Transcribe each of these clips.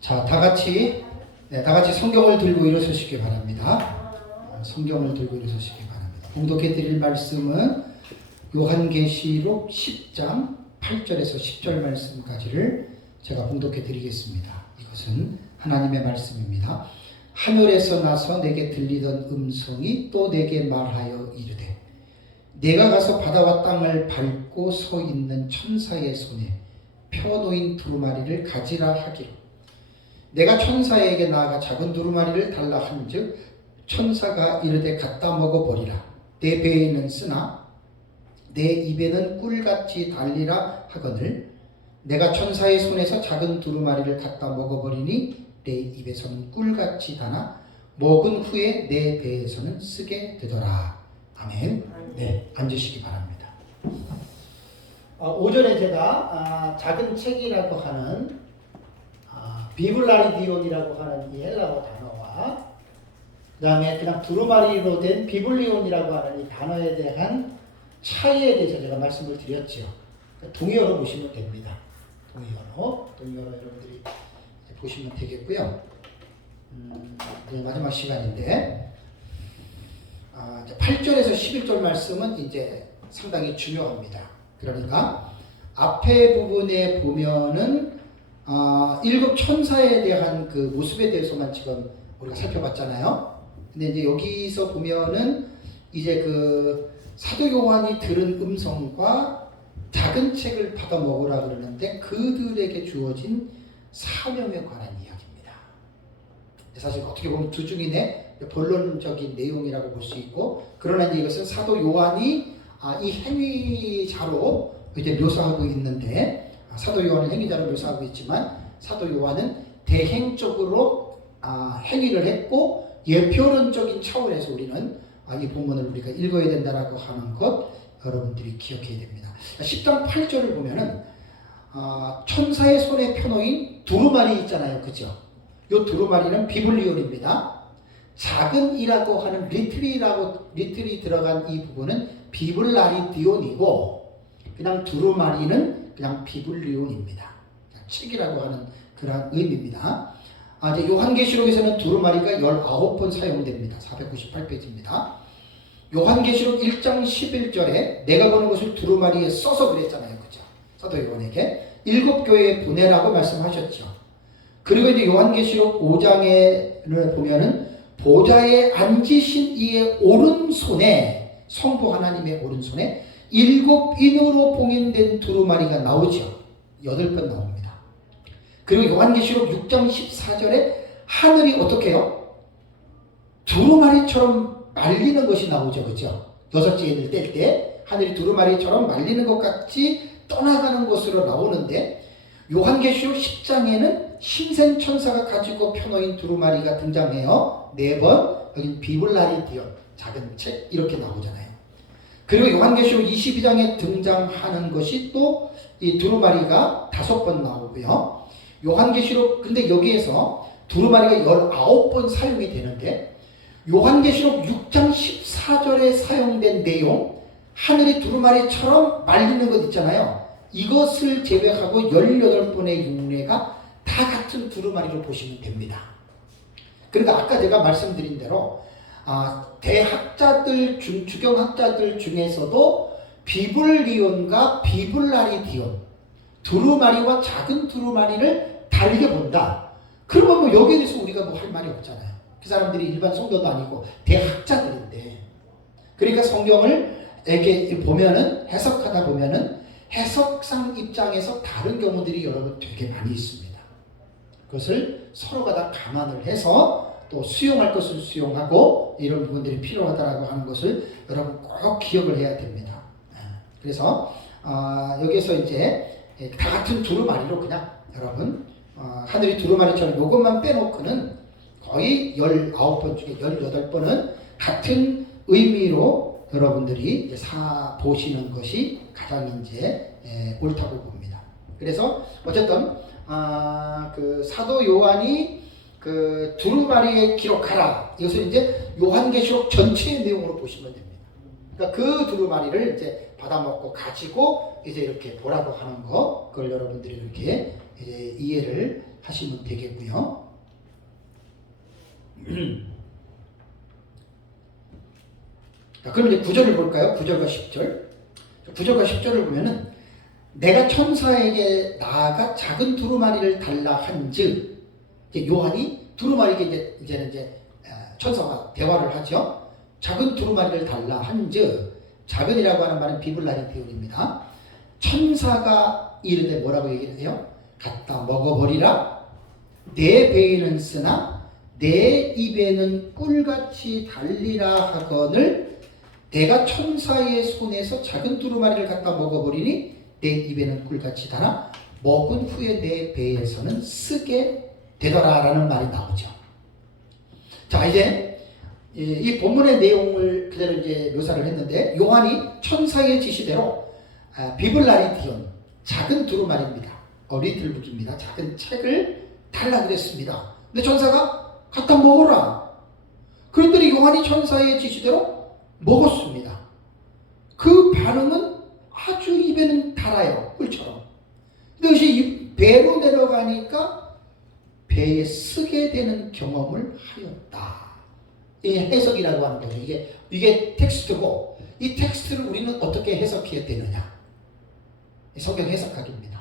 자, 다 같이 성경을 들고 일어서시기 바랍니다. 성경을 들고 일어서시기 바랍니다. 봉독해 드릴 말씀은 요한계시록 10장 8절에서 10절 말씀까지를 제가 봉독해 드리겠습니다. 이것은 하나님의 말씀입니다. 하늘에서 나서 내게 들리던 음성이 또 내게 말하여 이르되 내가 가서 바다와 땅을 밟고 서 있는 천사의 손에 펴놓인 두루마리를 가지라 하기로 내가 천사에게 나아가 작은 두루마리를 달라 한즉 천사가 이르되 갖다 먹어버리라 내 배에는 쓰나 내 입에는 꿀같이 달리라 하거늘 내가 천사의 손에서 작은 두루마리를 갖다 먹어버리니 내 입에서는 꿀같이 다나 먹은 후에 내 배에서는 쓰게 되더라. 아멘. 네, 앉으시기 바랍니다. 오전에 제가 작은 책이라고 하는 비블라리디온이라고 하는 이 헬라어 단어와 그 다음에 그냥 두루마리로 된 비블리온이라고 하는 이 단어에 대한 차이에 대해서 제가 말씀을 드렸죠. 동의어로 보시면 됩니다. 동의어로 여러분들이 보시면 되겠고요. 이제 마지막 시간인데 8절에서 11절 말씀은 이제 상당히 중요합니다. 그러니까 앞에 부분에 보면은 일곱 천사에 대한 그 모습에 대해서만 지금 우리가 살펴봤잖아요. 근데 이제 여기서 보면은 이제 그 사도 요한이 들은 음성과 작은 책을 받아 먹으라 그러는데 그들에게 주어진 사명에 관한 이야기입니다. 사실 어떻게 보면 두 중인의 본론적인 내용이라고 볼 수 있고, 그러나 이것은 사도 요한이 이 행위자로 이제 묘사하고 있는데, 사도 요한은 행위자로 묘사하고 있지만 사도 요한은 대행적으로 행위를 했고 예표론적인 차원에서 우리는 이 본문을 우리가 읽어야 된다라고 하는 것 여러분들이 기억해야 됩니다. 10장 8절을 보면은 천사의 손에 펴놓인 두루마리 있잖아요. 그죠? 이 두루마리는 비블리온입니다. 작은 이라고 하는 리틀이 들어간 이 부분은 비블라리디온이고 그냥 두루마리는 그냥 비블리온입니다. 책이라고 하는 그런 의미입니다. 이제 요한계시록에서는 두루마리가 19번 사용됩니다. 498페이지입니다. 요한계시록 1장 11절에 내가 보는 것을 두루마리에 써서 그랬잖아요. 그죠? 사도 요한에게 7교회에 보내라고 말씀하셨죠. 그리고 이제 요한계시록 5장에 보면은 보좌에 앉으신 이의 오른손에 성부 하나님의 오른손에 7인으로 봉인된 두루마리가 나오죠. 8번 나옵니다. 그리고 요한계시록 6장 14절에 하늘이 어떻게 해요? 두루마리처럼 말리는 것이 나오죠. 그죠? 6째 인을 뗄 때 하늘이 두루마리처럼 말리는 것 같이 떠나가는 것으로 나오는데, 요한계시록 10장에는 신생천사가 가지고 펴놓인 두루마리가 등장해요. 4번. 여긴 비블라리디온, 작은 책 이렇게 나오잖아요. 그리고 요한계시록 22장에 등장하는 것이 또 이 두루마리가 5번 나오고요. 요한계시록, 근데 여기에서 두루마리가 19번 사용이 되는데, 요한계시록 6장 14절에 사용된 내용, 하늘이 두루마리처럼 말리는 것 있잖아요. 이것을 제외하고 18번의 흉내가 다 같은 두루마리로 보시면 됩니다. 그러니까 아까 제가 말씀드린 대로 대학자들 주경학자들 중에서도 비블리온과 비블라리디온, 두루마리와 작은 두루마리를 다르게 본다. 그러면 뭐 여기에 대해서 우리가 뭐 할 말이 없잖아요. 그 사람들이 일반 성도도 아니고 대학자들인데, 그러니까 성경을 이렇게 보면은 해석하다 보면은 해석상 입장에서 다른 경우들이 여러분 되게 많이 있습니다. 그것을 서로가 다 감안을 해서 또 수용할 것을 수용하고 이런 부분들이 필요하다라고 하는 것을 여러분 꼭 기억을 해야 됩니다. 그래서 여기서 이제 다 같은 두루마리로 그냥 여러분 하늘이 두루마리처럼 이것만 빼놓고는 거의 19번 중에 18번은 같은 의미로 여러분들이 보시는 것이 가장 이제 옳다고 봅니다. 그래서 어쨌든 그 사도 요한이 그 두루마리에 기록하라, 이것을 이제 요한계시록 전체의 내용으로 보시면 됩니다. 그러니까 그 두루마리를 이제 받아먹고 가지고 이제 이렇게 보라고 하는 거, 그걸 여러분들이 이렇게 이제 이해를 하시면 되겠고요. 그럼 이제 9절을 볼까요? 9절과 10절. 9절과 10절을 보면은 내가 천사에게 나아가 작은 두루마리를 달라 한즉, 요한이 두루마리에게 이제는 천사와 대화를 하죠. 작은 두루마리를 달라 한즉, 작은이라고 하는 말은 비블라리티온입니다. 천사가 이르되 뭐라고 얘기를 해요? 갖다 먹어버리라. 내 배에는 쓰나 내 입에는 꿀같이 달리라 하거늘 내가 천사의 손에서 작은 두루마리를 갖다 먹어버리니 내 입에는 꿀같이 달아 먹은 후에 내 배에서는 쓰게 되더라 라는 말이 나오죠. 자, 이제 이 본문의 내용을 그대로 이제 묘사를 했는데, 요한이 천사의 지시대로 비블라리디온, 작은 두루마리입니다. 리틀북입니다. 작은 책을 달라 그랬습니다. 근데 천사가 갖다 먹어라. 그런데 요한이 천사의 지시대로 먹었습니다. 그 반응은 아주 입에는 달아요. 꿀처럼. 근데 그것이 배로 내려가니까 배에 쓰게 되는 경험을 하였다. 이게 해석이라고 하는 거죠. 이게 텍스트고, 이 텍스트를 우리는 어떻게 해석해야 되느냐? 성경 해석학입니다.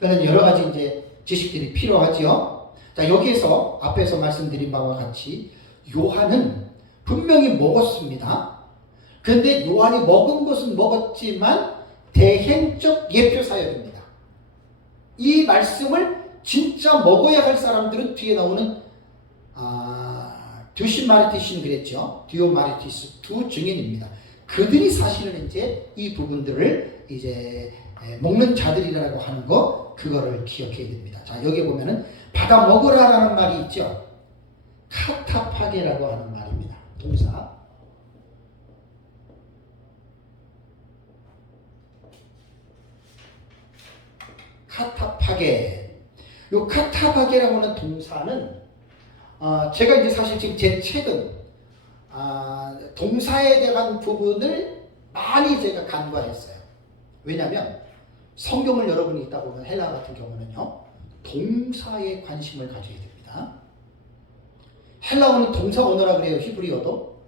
그러니까 여러 가지 이제 지식들이 필요하지요. 자, 여기에서 앞에서 말씀드린 바와 같이 요한은 분명히 먹었습니다. 그런데 요한이 먹은 것은 먹었지만 대행적 예표 사역입니다. 이 말씀을 진짜 먹어야 할 사람들은 뒤에 나오는 듀시마르티신 그랬죠. 디오마르티스 두 증인입니다. 그들이 사실은 이제 이 부분들을 이제 먹는 자들이라고 하는 거, 그거를 기억해야 됩니다. 자, 여기 보면은 받아 먹으라라는 말이 있죠. 카타파게라고 하는 말입니다. 동사. 카타파게. 요 카타파게라고 하는 동사는 제가 이제 사실 지금 제 책은 동사에 대한 부분을 많이 제가 간과했어요. 왜냐하면 성경을 여러분이 읽다 보면 헬라 같은 경우는요, 동사에 관심을 가져야 됩니다. 헬라어는 동사 언어라 그래요. 히브리어도.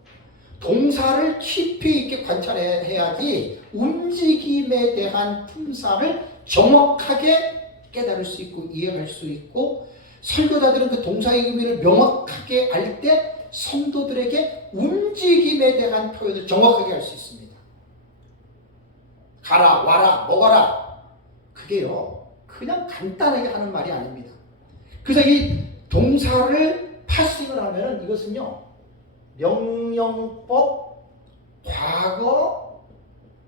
동사를 깊이 있게 관찰해야지 움직임에 대한 품사를 정확하게 깨달을 수 있고 이해할 수 있고, 설교자들은 그 동사의 의미를 명확하게 알 때 성도들에게 움직임에 대한 표현을 정확하게 할 수 있습니다. 가라, 와라, 먹어라. 그게요, 그냥 간단하게 하는 말이 아닙니다. 그래서 이 동사를 파싱을 하면은 이것은요, 명령법, 과거,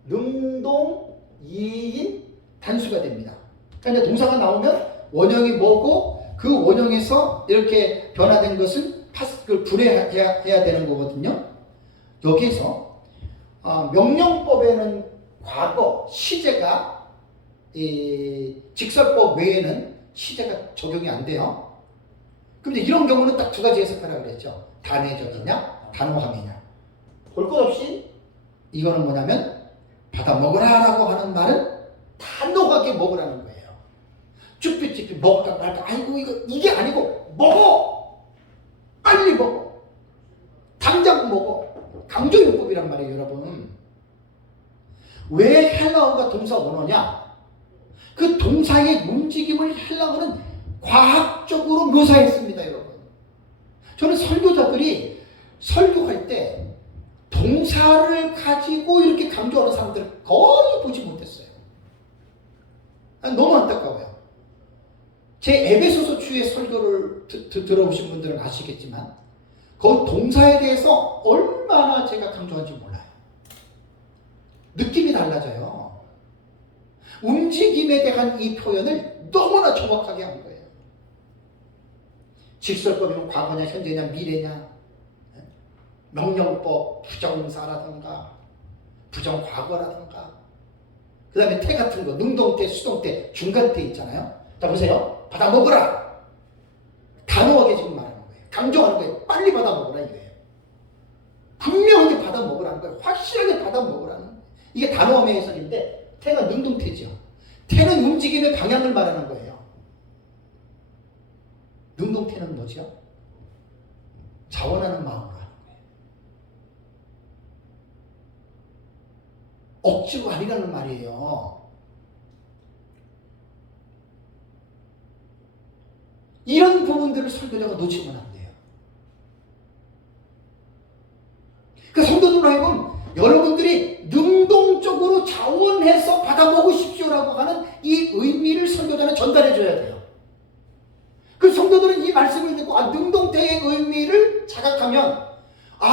능동, 이인, 단수가 됩니다. 그러니까 동사가 나오면 원형이 뭐고 그 원형에서 이렇게 변화된 것은 그걸 분해해야 되는 거거든요. 여기에서 명령법에는 과거, 시제가 직설법 외에는 시제가 적용이 안 돼요. 근데 이런 경우는 딱 두 가지 해석하라고 그랬죠. 단회적이냐, 단호함이냐. 볼 것 없이 이거는 뭐냐면 받아 먹으라라고 하는 말은 단호하게 먹으라는 거예요. 쭈삣쭈삣 먹을까 말까. 아이고 이게 아니고 먹어. 빨리 먹어. 당장 먹어. 강조용법이란 말이에요, 여러분. 왜 헬라어가 동사 원어냐? 그 동사의 움직임을 헬라어는 과학적으로 묘사했습니다, 여러분. 저는 설교자들이 설교할 때 동사를 가지고 이렇게 강조하는 사람들을 거의 보지 못했어요. 너무 안타까워요. 제 에베소서 주의 설교를 들어보신 분들은 아시겠지만 그 동사에 대해서 얼마나 제가 강조한지 몰라요. 느낌이 달라져요. 움직임에 대한 이 표현을 너무나 정확하게 한 거예요. 직설법이면 과거냐, 현재냐, 미래냐, 명령법, 부정사라든가 부정과거라든가, 그 다음에 태 같은 거, 능동태, 수동태, 중간태 있잖아요. 자, 보세요. 받아 먹으라. 단호하게 지금 말하는 거예요. 강조하는 거예요. 빨리 받아 먹으라 이거예요. 분명하게 받아 먹으라는 거예요. 확실하게 받아 먹으라는 거예요. 이게 단호함의 해석인데, 태가 능동태죠. 태는 움직임의 방향을 말하는 거예요. 능동태는 뭐죠? 자원하는 마음으로 하는 거예요. 억지로 아니라는 말이에요. 이런 부분들을 설교자가 놓치면 안 돼요. 그 성도들 하여금 여러분들이 능동적으로 자원해서 받아 먹으십시오라고 하는 이 의미를 설교자는 전달해 줘야 돼요. 그 성도들은 이 말씀을 듣고 능동태의 의미를 자각하면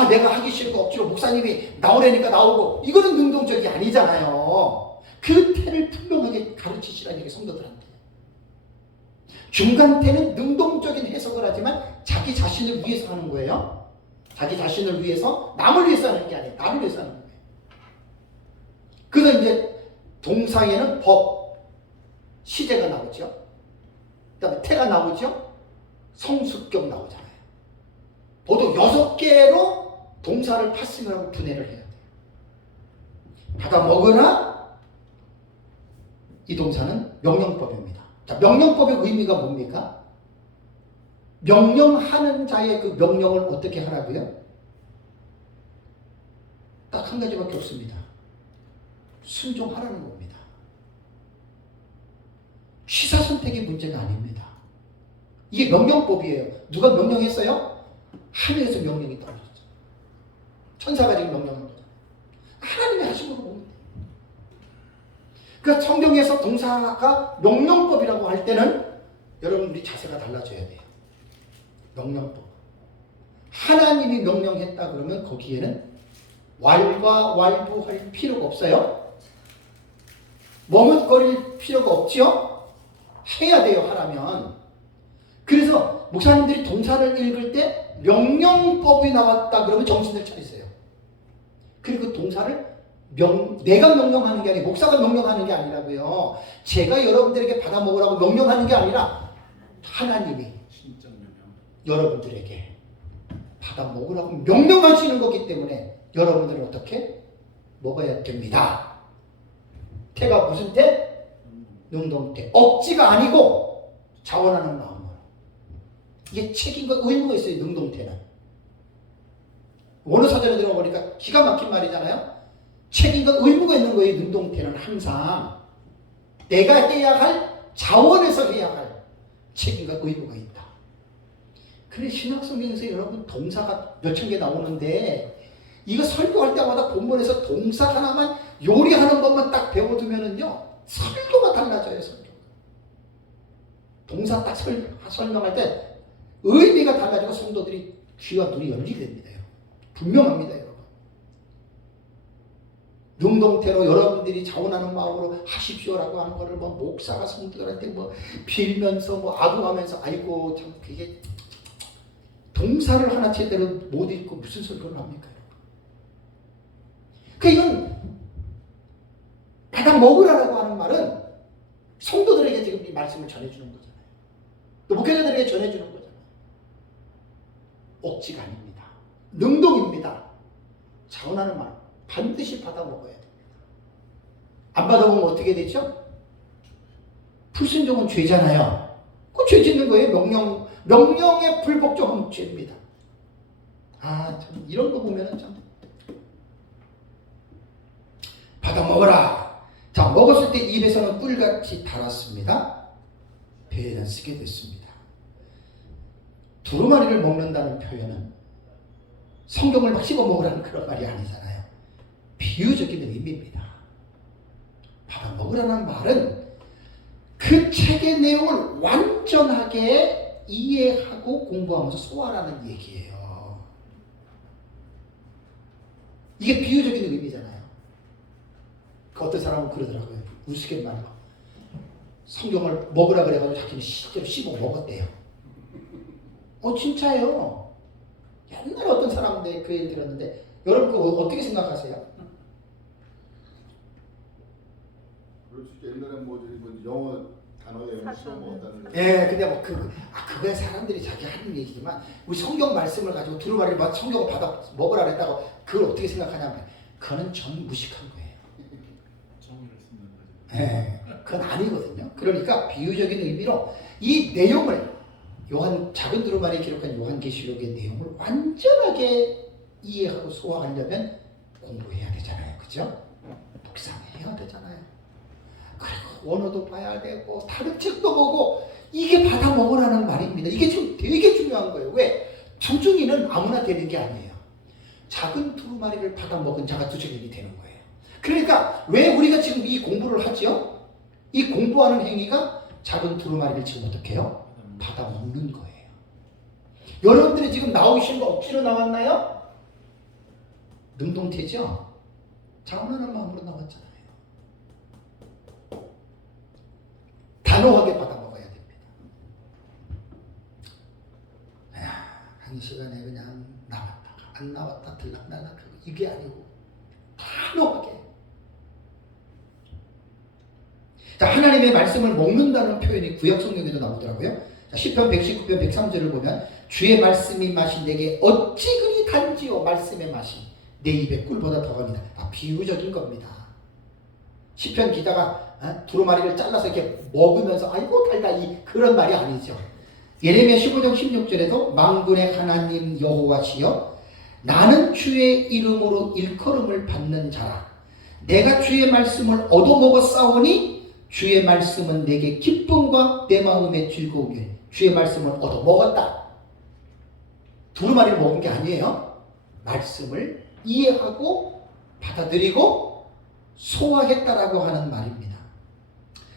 내가 하기 싫고 억지로 목사님이 나오라니까 나오고, 이거는 능동적이 아니잖아요. 그 태를 분명하게 가르치시라는 얘기, 성도들한테. 중간태는 능동적인 해석을 하지만 자기 자신을 위해서 하는 거예요. 자기 자신을 위해서, 남을 위해서 하는 게 아니에요. 나를 위해서 하는 거예요. 그래서 이제 동사에는 법, 시제가 나오죠. 그 다음에 태가 나오죠. 성수격 나오잖아요. 보통 6개로 동사를 파싱하고 분해를 해야 돼요. 받아 먹으나, 이 동사는 명령법입니다. 자, 명령법의 의미가 뭡니까? 명령하는 자의 그 명령을 어떻게 하라고요? 딱 한 가지밖에 없습니다. 순종하라는 겁니다. 취사선택의 문제가 아닙니다. 이게 명령법이에요. 누가 명령했어요? 하늘에서 명령이 떨어졌죠. 천사가 지금 명령한 거죠. 하나님이 하신 거로 봅니다. 그러니까 성경에서 동사가 명령법이라고 할 때는 여러분들이 자세가 달라져야 돼요. 명령법. 하나님이 명령했다 그러면 거기에는 왈가왈부할 필요가 없어요. 머뭇거릴 필요가 없죠. 해야 돼요, 하라면. 그래서 목사님들이 동사를 읽을 때 명령법이 나왔다 그러면 정신을 차리세요. 그리고 그 동사를 내가 명령하는 게 아니고 목사가 명령하는 게 아니라고요. 제가 여러분들에게 받아 먹으라고 명령하는 게 아니라 하나님이 여러분들에게 받아 먹으라고 명령하시는 거기 때문에 여러분들은 어떻게 먹어야 됩니다. 태가 무슨 태? 능동태. 억지가 아니고 자원하는 마음으로. 이게 책임과 의무가 있어요. 능동태는. 원어사전에 들어보니까 기가 막힌 말이잖아요. 책임과 의무가 있는 거예요. 능동태는 항상 내가 해야 할, 자원해서 해야 할 책임과 의무가 있다. 그래, 신약성경에서 여러분 동사가 몇천 개 나오는데 이거 설교할 때마다 본문에서 동사 하나만, 요리하는 것만 딱 배워두면은요 설교가 달라져요. 설교. 동사 딱 설명할 때 의미가 달라지고 성도들이 귀와 눈이 열리게 됩니다. 분명합니다, 여러분. 능동태로 여러분들이 자원하는 마음으로 하십시오라고 하는 거를 목사가 성도들한테 빌면서 아부하면서, 아이고 참 그게 동사를 하나 제대로 못 읽고 무슨 소리를 합니까? 이건 받아 먹으라고 하는 말은 성도들에게 지금 이 말씀을 전해주는 거잖아요. 또 목회자들에게 전해주는 거잖아요. 억지가 아닙니다. 능동입니다. 자원하는 말 반드시 받아 먹어야 됩니다. 안 받아 먹으면 어떻게 되죠? 불순종은 죄잖아요. 그 죄 짓는 거예요. 명령에 불복종하면 죄입니다. 참 이런 거 보면은 참 받아 먹어라. 자, 먹었을 때 입에서는 꿀같이 달았습니다. 배에는 쓰게 됐습니다. 두루마리를 먹는다는 표현은 성경을 막 씹어 먹으라는 그런 말이 아니잖아요. 비유적인 의미입니다. 받아 먹으라는 말은 그 책의 내용을 완전하게 이해하고 공부하면서 소화하라는 얘기예요. 이게 비유적인 의미잖아요. 어떤 사람은 그러더라고요. 우스갯말로 성경을 먹으라 그래가지고 자기는 실제로 씹어 먹었대요. 진짜예요. 옛날에 어떤 사람들 그 얘기 들었는데 여러분 그거 어떻게 생각하세요? 그럴 수 있죠. 옛날에 영어 단어에 시험 먹었다는. 네, 근데 그거야 사람들이 자기 하는 얘기지만 우리 성경 말씀을 가지고 두루마리를 성경을 받아 먹으라 그랬다고 그걸 어떻게 생각하냐면 그거는 정 무식한 거예요. 정의를 쓰는 거죠. 네, 그건 아니거든요. 그러니까 비유적인 의미로 이 내용을 작은 두루마리에 기록한 요한계시록의 내용을 완전하게 이해하고 소화하려면 공부해야 되잖아요. 그죠? 묵상해야 되잖아요. 그리고 원어도 봐야 되고 다른 책도 보고 이게 받아 먹으라는 말입니다. 이게 지금 되게 중요한 거예요. 왜? 두중인은 아무나 되는 게 아니에요. 작은 두루마리를 받아 먹은 자가 두중인이 되는 거예요. 그러니까 왜 우리가 지금 이 공부를 하죠? 이 공부하는 행위가 작은 두루마리를 지금 어떻게 해요? 받아 먹는 거예요. 여러분들이 지금 나오신 거 억지로 나왔나요? 능동태죠? 자원하는 마음으로 나왔잖아요. 단호하게 받아 먹어야 됩니다. 한 시간에 그냥 나왔다가 안 나왔다 들락날락 이게 아니고 단호하게. 자, 하나님의 말씀을 먹는다는 표현이 구약 성경에도 나오더라고요. 자, 시편 119편 103절을 보면 주의 말씀이 마신 내게 어찌 그리 단지요 말씀의 맛이 내 입에 꿀보다 더하니다. 비유적인 겁니다. 시편 기자가 두루마리를 잘라서 이렇게 먹으면서 아이고 달다 그런 말이 아니죠. 예레미야 15장 16절에도 만군의 하나님 여호와시여 나는 주의 이름으로 일컬음을 받는 자라. 내가 주의 말씀을 얻어먹었사오니 주의 말씀은 내게 기쁨과 내 마음의 즐거움이니 주의 말씀을 얻어먹었다. 두루마리를 먹은 게 아니에요. 말씀을 이해하고 받아들이고 소화했다라고 하는 말입니다.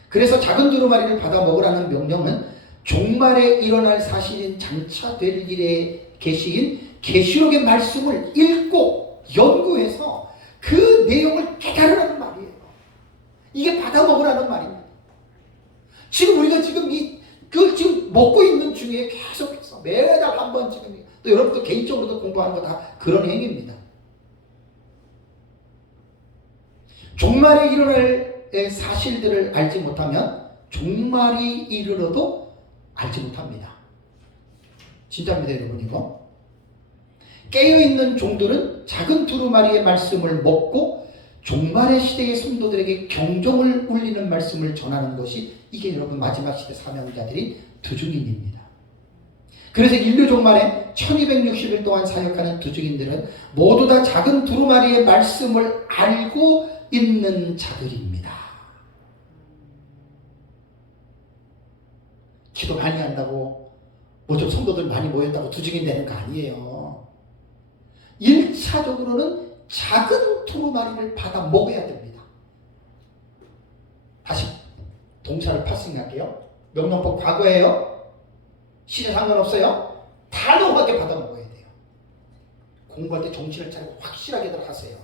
그래서 작은 두루마리를 받아 먹으라는 명령은 종말에 일어날 사실인 장차 될 일의 계시인 계시록의 말씀을 읽고 연구해서 그 내용을 깨달으라는 말이에요. 이게 받아 먹으라는 말입니다. 지금 우리가 지금 지금 먹고 있는 중에 계속해서 매달 한 번 지금 또 여러분도 개인적으로도 공부하는 거 다 그런 행위입니다. 종말에 일어날 사실들을 알지 못하면 종말이 이르러도 알지 못합니다. 진짜입니다, 여러분. 이거 깨어있는 종들은 작은 두루마리의 말씀을 먹고 종말의 시대의 성도들에게 경종을 울리는 말씀을 전하는 것이 이게 여러분 마지막 시대 사명자들인 두중인입니다. 그래서 인류 종말에 1260일 동안 사역하는 두중인들은 모두 다 작은 두루마리의 말씀을 알고 있는 자들입니다. 기도 많이 한다고 뭐 좀 성도들 많이 모였다고 두중인 되는 거 아니에요. 1차적으로는 작은 두루마리를 받아 먹어야 됩니다. 다시 동사를 파생할게요. 명령법 과거예요. 시대 상관없어요. 단호하게 받아 먹어야 돼요. 공부할 때 정신을 차리고 확실하게들 하세요.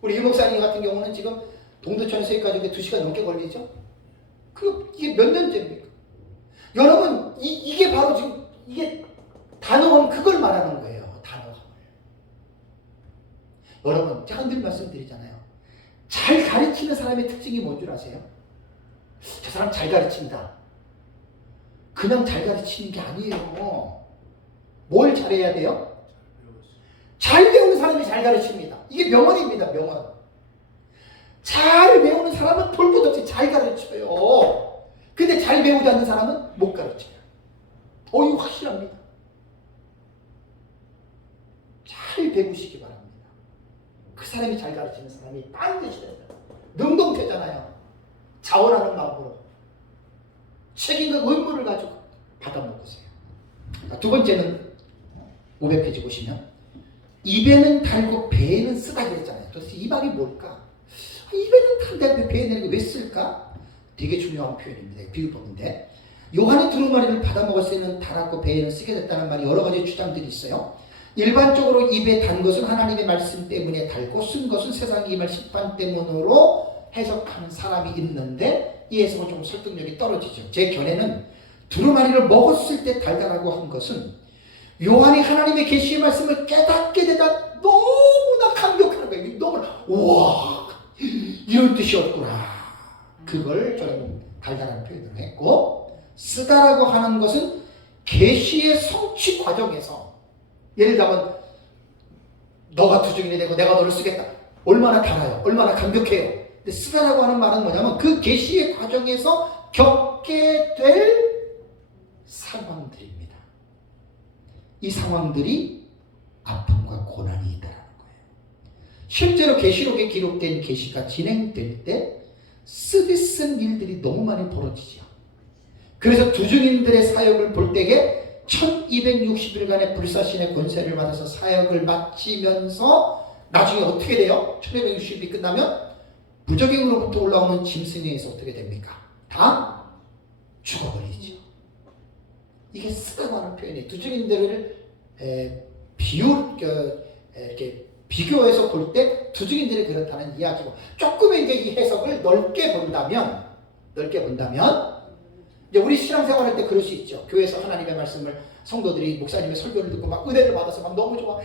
우리 유 목사님 같은 경우는 지금 동두천에서 여기까지 2시간 넘게 걸리죠? 이게 몇 년째입니까? 여러분, 이게 바로 지금, 이게 단호함 그걸 말하는 거예요. 단호함을. 여러분, 제가 늘 말씀드리잖아요. 잘 가르치는 사람의 특징이 뭔 줄 아세요? 저 사람 잘 가르친다. 그냥 잘 가르치는 게 아니에요. 뭘 잘해야 돼요? 잘 배우는 사람이 잘 가르칩니다. 이게 명언입니다, 명언. 잘 배우는 사람은 볼 것 없이 잘 가르쳐요. 근데 잘 배우지 않는 사람은 못 가르쳐요. 이거 확실합니다. 잘 배우시기 바랍니다. 그 사람이 잘 가르치는 사람이 반드시 됩니다. 능동태잖아요. 자원하는 마음으로 책임과 의무를 가지고 받아먹으세요. 두 번째는 500페이지 보시면 입에는 달고 배에는 쓰다 그랬잖아요. 도대체 이 말이 뭘까? 입에는 달고 배에는 왜 쓸까? 되게 중요한 표현입니다. 비유법인데 요한이 두루마리를 받아먹을 때는 달았고 배에는 쓰게 됐다는 말이 여러 가지 주장들이 있어요. 일반적으로 입에 단 것은 하나님의 말씀 때문에 달고 쓴 것은 세상이 임할 심판 때문으로 해석하는 사람이 있는데 이 해석은 좀 설득력이 떨어지죠. 제 견해는 두루마리를 먹었을 때 달달하고 한 것은 요한이 하나님의 계시의 말씀을 깨닫게 되다 너무나 감격하는 거예요. 너무나 우와 이런 뜻이었구나. 그걸 저는 달달한 표현을 했고 쓰다라고 하는 것은 계시의 성취 과정에서 예를 들면 너가 두중인이 되고 내가 너를 쓰겠다. 얼마나 달아요. 얼마나 감격해요. 근데 쓰다라고 하는 말은 뭐냐면 그 계시의 과정에서 겪게 될 상황들입니다. 이 상황들이 아픔과 고난이 있다는 거예요. 실제로 계시록에 기록된 계시가 진행될 때 쓰디쓴 일들이 너무 많이 벌어지죠. 그래서 두중인들의 사역을 볼 때에 1260일간의 불사신의 권세를 받아서 사역을 마치면서 나중에 어떻게 돼요? 1260일이 끝나면 무적행으로부터 올라오는 짐승에 의해서 어떻게 됩니까? 다 죽어버리죠. 이게 쓰다라는 표현이에요. 두중인들을 이렇게 비교해서 볼 때 두중인들이 그렇다는 이야기고, 조금의 이제 이 해석을 넓게 본다면 이제 우리 신앙생활할 때 그럴 수 있죠. 교회에서 하나님의 말씀을 성도들이 목사님의 설교를 듣고 막 은혜를 받아서 막 너무 좋아.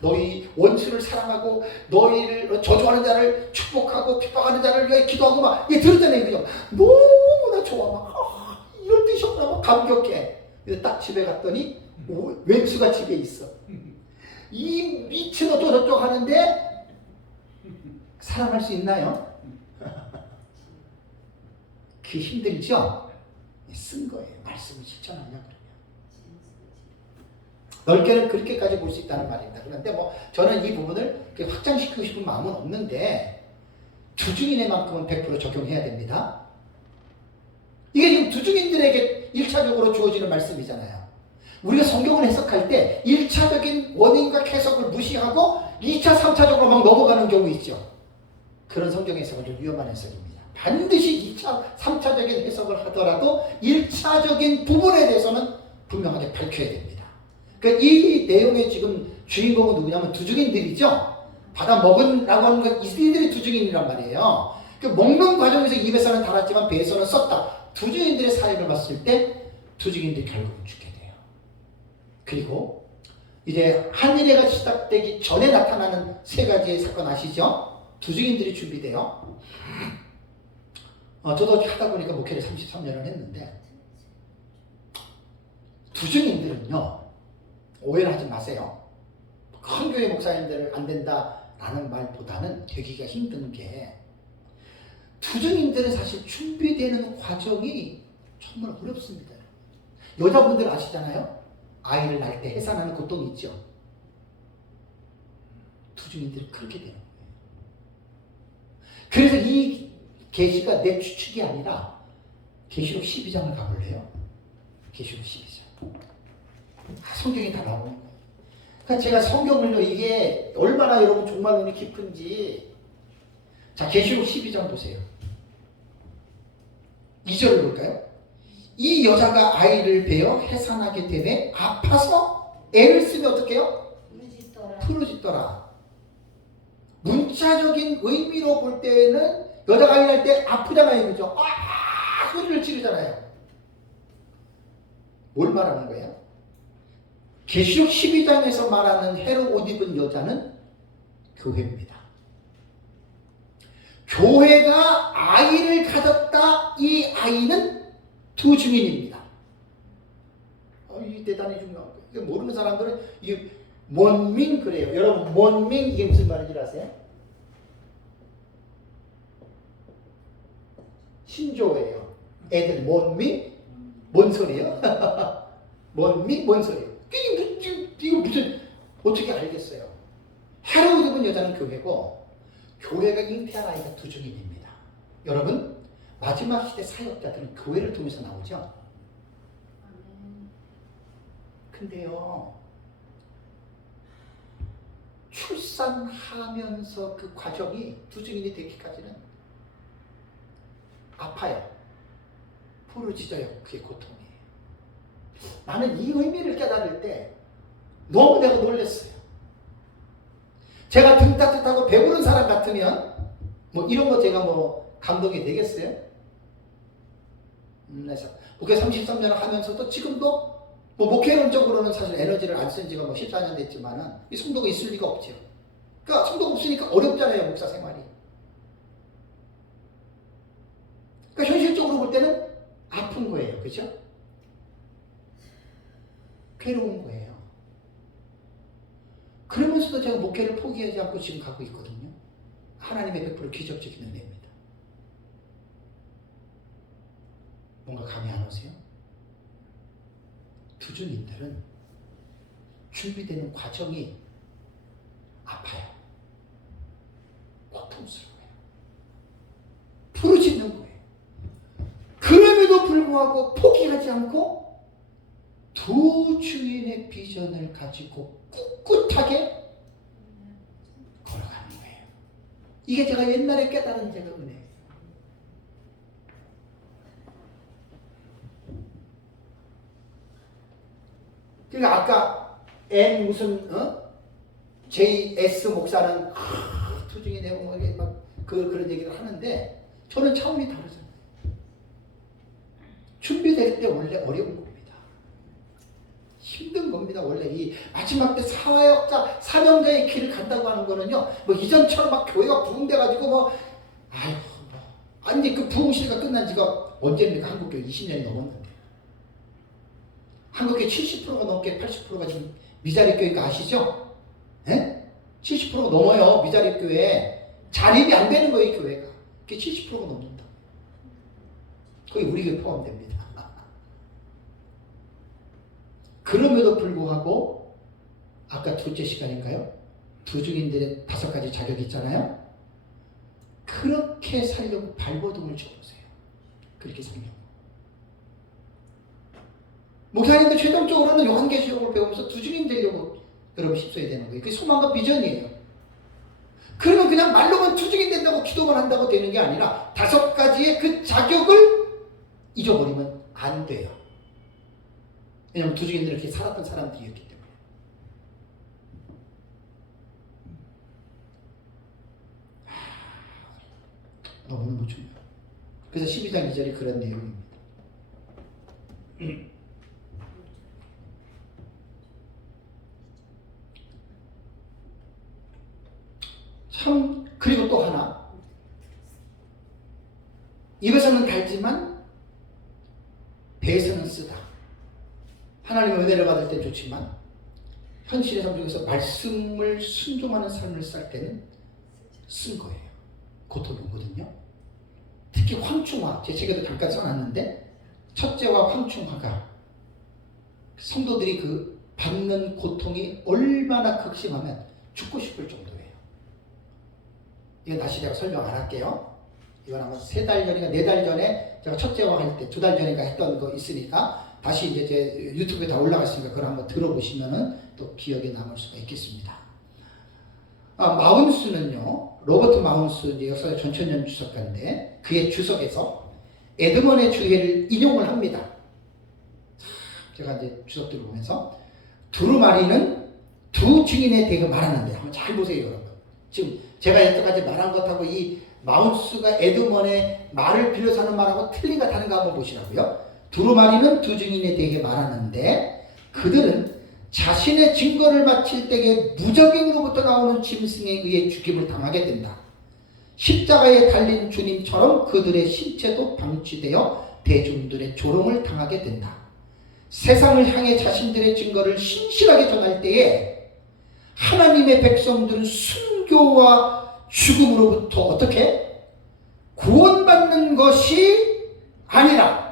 너희 원수를 사랑하고 너희를 저주하는 자를 축복하고 핍박하는 자를 위해 기도하고 막 이게 들었잖아요. 그죠? 너무나 좋아. 막 이럴 뜻이 없나 막 감격해. 근데 딱 집에 갔더니 왼수가 집에 있어. 이 미친 어쩌고 저쩌고 하는데 사랑할 수 있나요? 그게 힘들죠? 쓴 거예요. 말씀을 실천하려고 그러면. 넓게는 그렇게까지 볼 수 있다는 말입니다. 그런데 뭐 저는 이 부분을 확장시키고 싶은 마음은 없는데 두중인의만큼은 100% 적용해야 됩니다. 이게 지금 두중인들에게 1차적으로 주어지는 말씀이잖아요. 우리가 성경을 해석할 때 1차적인 원인과 해석을 무시하고 2차, 3차적으로 막 넘어가는 경우 있죠. 그런 성경 해석은 좀 위험한 해석입니다. 반드시 2차, 3차적인 해석을 하더라도 1차적인 부분에 대해서는 분명하게 밝혀야 됩니다. 그러니까 이 내용의 지금 주인공은 누구냐면 두중인들이죠. 받아 먹으라고 하는 건 이들이 두중인이란 말이에요. 그 먹는 과정에서 입에서는 달았지만 배에서는 썼다. 두중인들의 사역을 봤을 때 두중인들이 결국은 죽게 돼요. 그리고 이제 한일회가 시작되기 전에 나타나는 세 가지의 사건 아시죠? 두중인들이 준비돼요. 저도 하다 보니까 목회를 33년을 했는데 두중인들은요, 오해를 하지 마세요. 큰 교회 목사님들을 안 된다라는 말보다는 되기가 힘든 게, 두중인들은 사실 준비되는 과정이 정말 어렵습니다. 여자분들 아시잖아요? 아이를 낳을 때 해산하는 고통이 있죠. 두중인들이 그렇게 되는 거예요. 그래서 이 계시가 내 추측이 아니라 계시록 12장을 가볼래요? 계시록 12장. 성경이 다 나오는 거예요. 그러니까 제가 성경을요, 이게 얼마나 여러분 종말론이 깊은지. 자, 계시록 12장 보세요. 2절을 볼까요? 이 여자가 아이를 베어 해산하게 되매 아파서 애를 쓰면 어떻게 해요? 부르짖더라. 문자적인 의미로 볼 때는 여자가 아이 낳을 때 아프잖아요. 그죠? 아! 소리를 지르잖아요. 뭘 말하는 거예요? 계시록 12장에서 말하는 해로 옷 입은 여자는 교회입니다. 교회가 아이를 가졌다. 이 아이는 두중인입니다. 이게 대단히 중요한 거예요. 이거 모르는 사람들은 이 mon민 그래요. 여러분 mon민 이게 무슨 말인지 아세요? 신조어예요. 애들 mon민 뭔 소리예요? mon민 뭔 소리예요? 이거 무슨 어떻게 알겠어요? 해로 옷 입은 여자는 교회고 교회가 잉태한 아이가 두중인입니다. 여러분 마지막 시대 사역자들은 교회를 통해서 나오죠. 근데요, 출산하면서 그 과정이 두중인이 되기까지는 아파요. 부르짖어요. 그게 고통이에요. 나는 이 의미를 깨달을 때 너무 내가 놀랐어요. 제가 등 따뜻하고 배부른 사람 같으면 뭐 이런 거 제가 뭐 감동이 되겠어요? 그래서 목회 33년을 하면서도 지금도 뭐 목회론적으로는 사실 에너지를 안 쓴 지가 뭐 14년 됐지만은 이 성도가 있을 리가 없죠. 그러니까 성도가 없으니까 어렵잖아요, 목사 생활이. 그러니까 현실적으로 볼 때는 아픈 거예요. 그죠? 괴로운 거예요. 그러면서도 제가 목회를 포기하지 않고 지금 가고 있거든요. 하나님의 100% 기적적인 은혜입니다. 뭔가 감이 안 오세요? 두중인들은 준비되는 과정이 아파요. 고통스러워요. 부르짖는 거예요. 그럼에도 불구하고 포기하지 않고 두 주인의 비전을 가지고 꿋꿋하게 걸어가는 거예요. 이게 제가 옛날에 깨달은 제가 은혜예요. 그러니까 아까 M 무슨 JS 목사는 투중이 내용을 막 그런 얘기를 하는데 저는 차원이 다르잖아요. 준비될 때 원래 어려운 겁니다. 힘든 겁니다. 원래 이 마지막 때 사역자 사명자의 길을 간다고 하는 거는요. 뭐 이전처럼 막 교회가 부흥돼가지고 아니 그 부흥시대가 끝난 지가 언제입니까? 한국교회 20년이 넘었는데. 한국의 70%가 넘게 80%가 지금 미자립 교회인 거 아시죠? 예? 70%가 넘어요. 미자립 교회. 자립이 안 되는 거예요, 교회가. 그게 70%가 넘는다. 거기 우리 교회 포함됩니다. 그럼에도 불구하고 아까 둘째 시간인가요? 두중인들의 5가지 자격이 있잖아요. 그렇게 살려고 발버둥을 쳐보세요. 그렇게 살려고. 목사님도 최종적으로는 요한계시록을 배우면서 두중인 되려고 여러분 힘써야 되는 거예요. 그게 소망과 비전이에요. 그러면 그냥 말로만 두중인 된다고 기도만 한다고 되는 게 아니라 5가지의 그 자격을 잊어버리면 안 돼요. 왜냐하면 두중인들은 이렇게 살았던 사람들이었기 때문에. 너무 못 줍니다. 그래서 12장 2절이 그런 내용입니다. 참, 그리고 또 하나. 입에서는 달지만 배에서는 쓰다. 하나님의 은혜를 받을 때 좋지만 현실의 삶 중에서 말씀을 순종하는 삶을 살 때는 쓴 거예요. 고통이 오거든요. 특히 황충화, 제 책에도 잠깐 써놨는데 첫째와 황충화가 성도들이 그 받는 고통이 얼마나 극심하면 죽고 싶을 정도예요. 이건 다시 제가 설명 안 할게요. 이건 아마 3달 전인가 4달 전에 제가 첫째와 할 때 2달 전인가 했던 거 있으니까 다시 이제 제 유튜브에 다 올라갔으니까 그걸 한번 들어보시면은 또 기억에 남을 수가 있겠습니다. 마운스는요, 로버트 마운스 이제 역사의 전천년 주석가인데 그의 주석에서 에드먼의 주해를 인용을 합니다. 제가 이제 주석들을 보면서 두루마리는 두 증인에 대해 말하는데 한번 잘 보세요, 여러분. 지금 제가 여태까지 말한 것하고 이 마운스가 에드먼의 말을 빌려서 하는 말하고 틀린가 다른가 한번 보시라고요. 두루마리는 두 증인에 대해 말하는데 그들은 자신의 증거를 바칠 때에 무적행으로부터 나오는 짐승에 의해 죽임을 당하게 된다. 십자가에 달린 주님처럼 그들의 신체도 방치되어 대중들의 조롱을 당하게 된다. 세상을 향해 자신들의 증거를 신실하게 전할 때에 하나님의 백성들은 순교와 죽음으로부터 어떻게? 구원받는 것이 아니라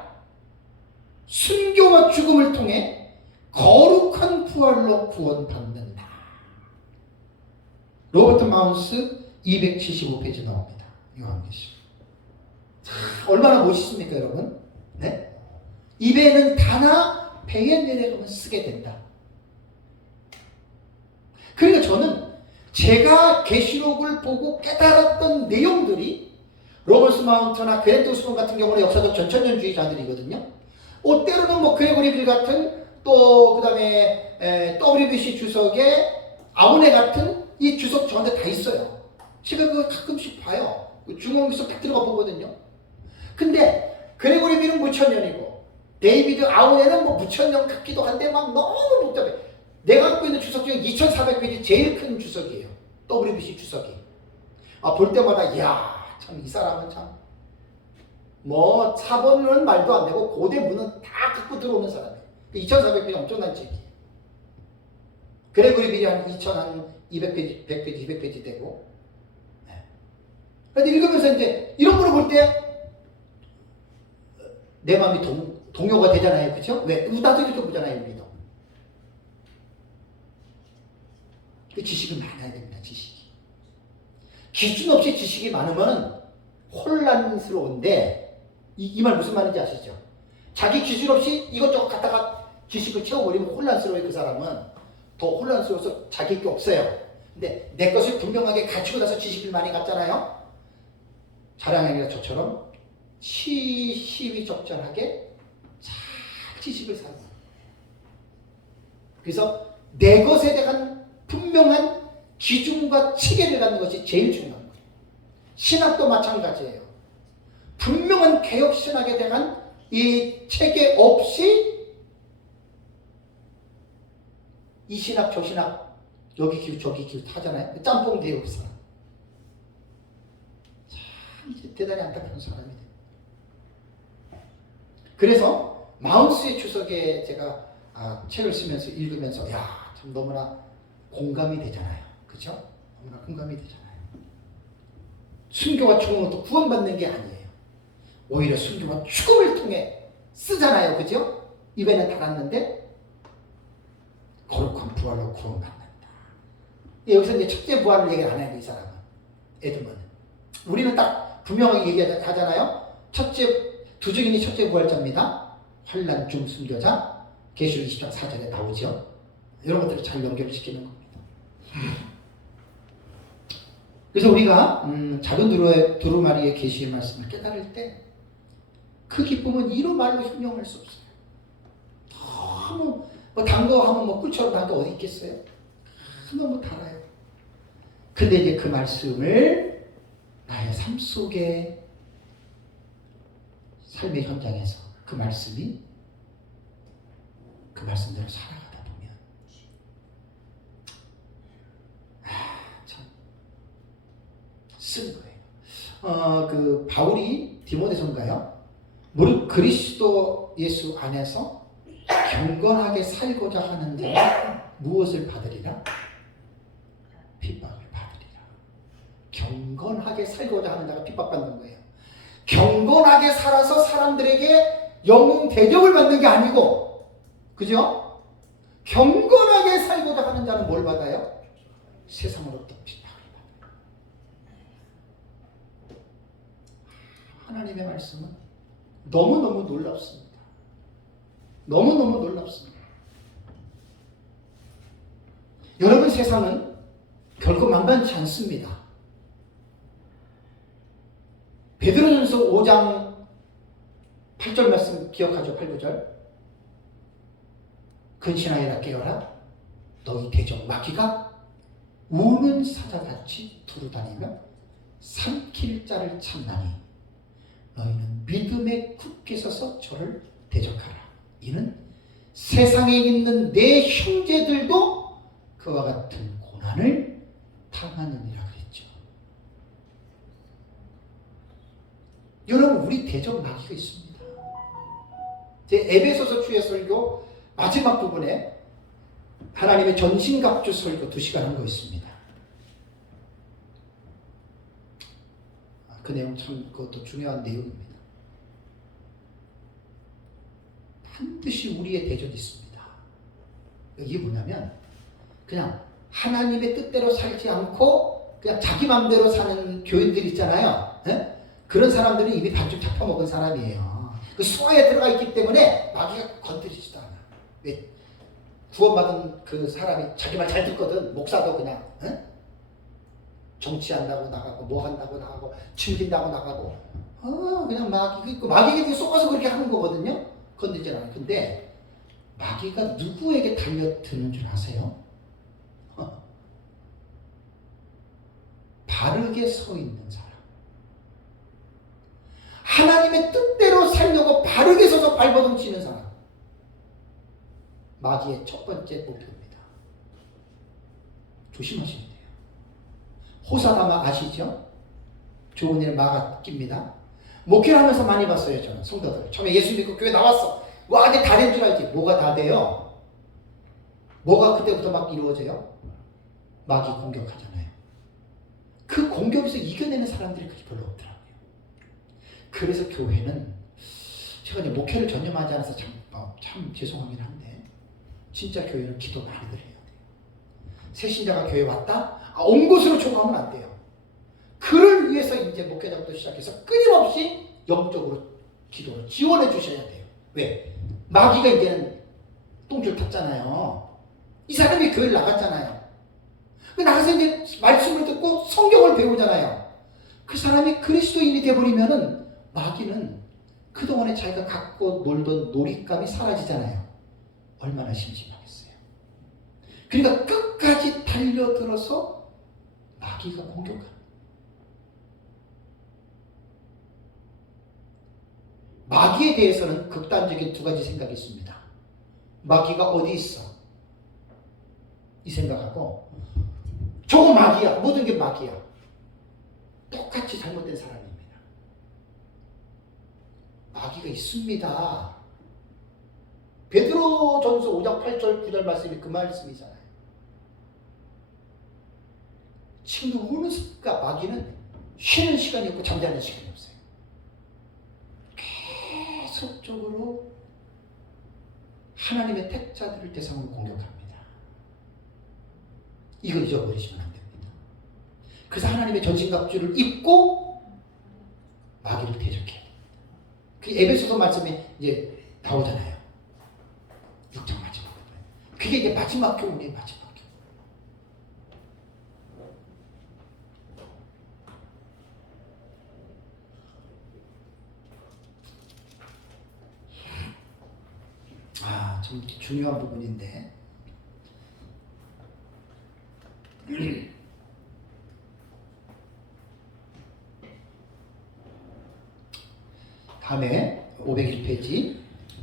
순교와 죽음을 통해 거룩한 부활로 구원받는다. 로버트 마운스 275페이지 나옵니다. 요한계시록. 얼마나 멋있습니까, 여러분? 네? 입에는 다나 배에 내려가면 쓰게 된다. 그러니까 저는 제가 계시록을 보고 깨달았던 내용들이 로버트 마운트나 그랜트 오스본 같은 경우는 역사적 전천년주의자들이거든요. 때로는 뭐 그레고리 빌 같은 또 그다음에 WBC 주석의 아우네 같은 이 주석 저한테 다 있어요. 제가 그거 가끔씩 봐요. 중앙에서 딱 들어가 보거든요. 근데 그레고리 빌은 무천년이고 데이비드 아우네는 뭐 무천년 같기도 한데 막 너무 복잡해. 내가 갖고 있는 주석 중에 2400페이지 제일 큰 주석이에요. WBC 주석이. 볼 때마다 이야 참 이 사람은 참 뭐 사본은 말도 안 되고 고대 문은 다 갖고 들어오는 사람이에요. 2400페이지 엄청난 책이에요. 그레고리 빌이 한 2200페이지, 100페이지, 200페이지 되고. 그런데 읽으면서 이제 이런 거를 볼 때 내 마음이 동요가 되잖아요. 그죠? 왜? 의다도 이렇게 보잖아요. 우리도. 그 지식을 많아야 됩니다. 지식이. 기준 없이 지식이 많으면 혼란스러운데 이 말 무슨 말인지 아시죠? 자기 기준 없이 이것저것 갖다가 지식을 채워버리면 혼란스러워요. 그 사람은 더 혼란스러워서 자기 게 없어요. 근데 내 것을 분명하게 갖추고 나서 지식을 많이 갖잖아요. 자랑이나 저처럼 시의적절하게 잘 지식을 사는 거예요. 그래서 내 것에 대한 분명한 기준과 체계를 갖는 것이 제일 중요한 거예요. 신학도 마찬가지예요. 분명한 개혁 신학에 대한 이 체계 없이 이 신학 저 신학 여기 기우 저기 기우 하잖아요. 짬뽕 대우 사람. 참 대단히 안타까운 사람이 돼요. 그래서 마운스의 주석에 제가 책을 쓰면서 읽으면서 참 너무나 공감이 되잖아요. 그죠? 너무나 공감이 되잖아요. 순교와 죽음은 또 구원받는 게 아니에요. 오히려 순교와 죽음을 통해 쓰잖아요. 그죠? 입에는 달았는데 거룩한 부활로 구원받는다. 여기서 이제 첫째 부활을 얘기를 안 해요. 이 사람은. 에드먼은. 우리는 딱 분명하게 얘기하잖아요. 두 증인이 첫째 부활자입니다. 환난 중 순교자. 계시록 20장 4절에 나오죠. 이런 것들을 잘 연결시키는 겁니다. 그래서 우리가 작은 두루마리의 계시의 말씀을 깨달을 때 그 기쁨은 이루 말로 형용할 수 없어요. 너무 단 거 하면 꿀처럼 단 게 어디 있겠어요? 너무 달아요. 근데 이제 그 말씀을 나의 삶 속에 삶의 현장에서 그 말씀대로 살아가다 보면 참 쓴 거예요. 그 바울이 디모데전가요? 무릇 그리스도 예수 안에서 경건하게 살고자 하는 자는 무엇을 받으리라? 핍박을 받으리라. 경건하게 살고자 하는 자가 핍박받는 거예요. 경건하게 살아서 사람들에게 영웅 대접을 받는 게 아니고, 그죠? 경건하게 살고자 하는 자는 뭘 받아요? 세상으로부터 핍박을 받아요. 하나님의 말씀은 너무너무 놀랍습니다. 너무너무 놀랍습니다. 여러분, 세상은 결코 만만치 않습니다. 베드로전서 5장 8절 말씀 기억하죠? 8, 9절. 근신하여라 깨어라. 너희 대적 마귀가 우는 사자같이 두루다니며 삼킬 자를 찾나니 너희는 믿음에 굳게 서서 저를 대적하라. 이는 세상에 있는 내 형제들도 그와 같은 고난을 당하느니라 그랬죠. 여러분, 우리 대적 마귀가 있습니다. 제 에베소서 주의 설교 마지막 부분에 하나님의 전신갑주 설교 2시간 한 거 있습니다. 그 내용 참 그것도 중요한 내용입니다. 반드시 우리의 대적이 있습니다. 이게 뭐냐면 그냥 하나님의 뜻대로 살지 않고 그냥 자기 마음대로 사는 교인들 있잖아요. 네? 그런 사람들은 이미 반죽 잡혀먹은 사람이에요. 그 수하에 들어가 있기 때문에 마귀가 건드리지도 않아. 왜? 구원받은 그 사람이 자기 말 잘 듣거든. 목사도 그냥 정치한다고 나가고 뭐 한다고 나가고 챙긴다고 나가고 그냥 마귀에게 속아서 그렇게 하는 거거든요. 건들지 않아요. 근데 마귀가 누구에게 달려드는 줄 아세요? 바르게 서 있는 사람. 하나님의 뜻대로 살려고 바르게 서서 발버둥 치는 사람. 마귀의 첫 번째 목표입니다. 조심하셔야 돼요. 호사다마 아시죠? 좋은 일 막아낍니다. 목회를 하면서 많이 봤어요. 저는 성도들. 처음에 예수 믿고 교회 나왔어. 와, 이제 다 된 줄 알지. 뭐가 다 돼요? 뭐가 그때부터 막 이루어져요? 마귀 공격하잖아요. 그 공격에서 이겨내는 사람들이 그렇게 별로 없더라고요. 그래서 교회는 제가 이제 목회를 전념하지 않아서 참 죄송하긴 한데 진짜 교회는 기도 많이들 해야 돼요. 새신자가 교회 왔다? 온 곳으로 초과하면 안 돼요. 그를 위해서 이제 목회자부터 시작해서 끊임없이 영적으로 기도를 지원해 주셔야 돼요. 왜? 마귀가 이제는 똥줄 탔잖아요. 이 사람이 교회를 나갔잖아요. 나가서 이제 말씀을 듣고 성경을 배우잖아요. 그 사람이 그리스도인이 되어버리면은 마귀는 그동안에 자기가 갖고 놀던 놀잇감이 사라지잖아요. 얼마나 심심하겠어요. 그러니까 끝까지 달려들어서 마귀가 공격합니다. 마귀에 대해서는 극단적인 두 가지 생각이 있습니다. 마귀가 어디 있어? 이 생각하고 저거 마귀야. 모든 게 마귀야. 똑같이 잘못된 사람입니다. 마귀가 있습니다. 베드로전서 5장 8절 9절 말씀이 그 말씀이잖아요. 친구 우는 습관 마귀는 쉬는 시간이 없고 잠자는 시간이 없어요. 계속적으로 하나님의 택자들을 대상으로 공격합니다. 이걸 잊어버리시면 안 됩니다. 그래서 하나님의 전신갑주를 입고 마귀를 대적해야 됩니다. 그 에베소서 말씀이 이제 나오잖아요. 6장 마지막 부분. 그게 이제 마지막 교훈이에요. 마지막 교훈. 참 중요한 부분인데 다음에 501페이지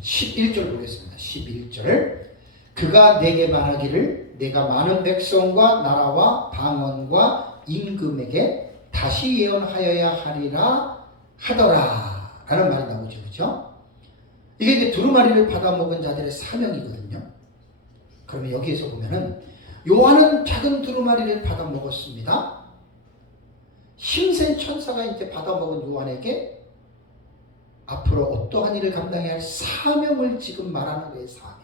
11절 보겠습니다. 11절 그가 내게 말하기를 내가 많은 백성과 나라와 방언과 임금에게 다시 예언하여야 하리라 하더라 라는 말이 나오죠. 그렇죠? 이게 이제 두루마리를 받아먹은 자들의 사명이거든요. 그러면 여기에서 보면은 요한은 작은 두루마리를 받아먹었습니다. 힘센 천사가 이제 받아먹은 요한에게 앞으로 어떠한 일을 감당해야 할 사명을 지금 말하는 거예요. 사명.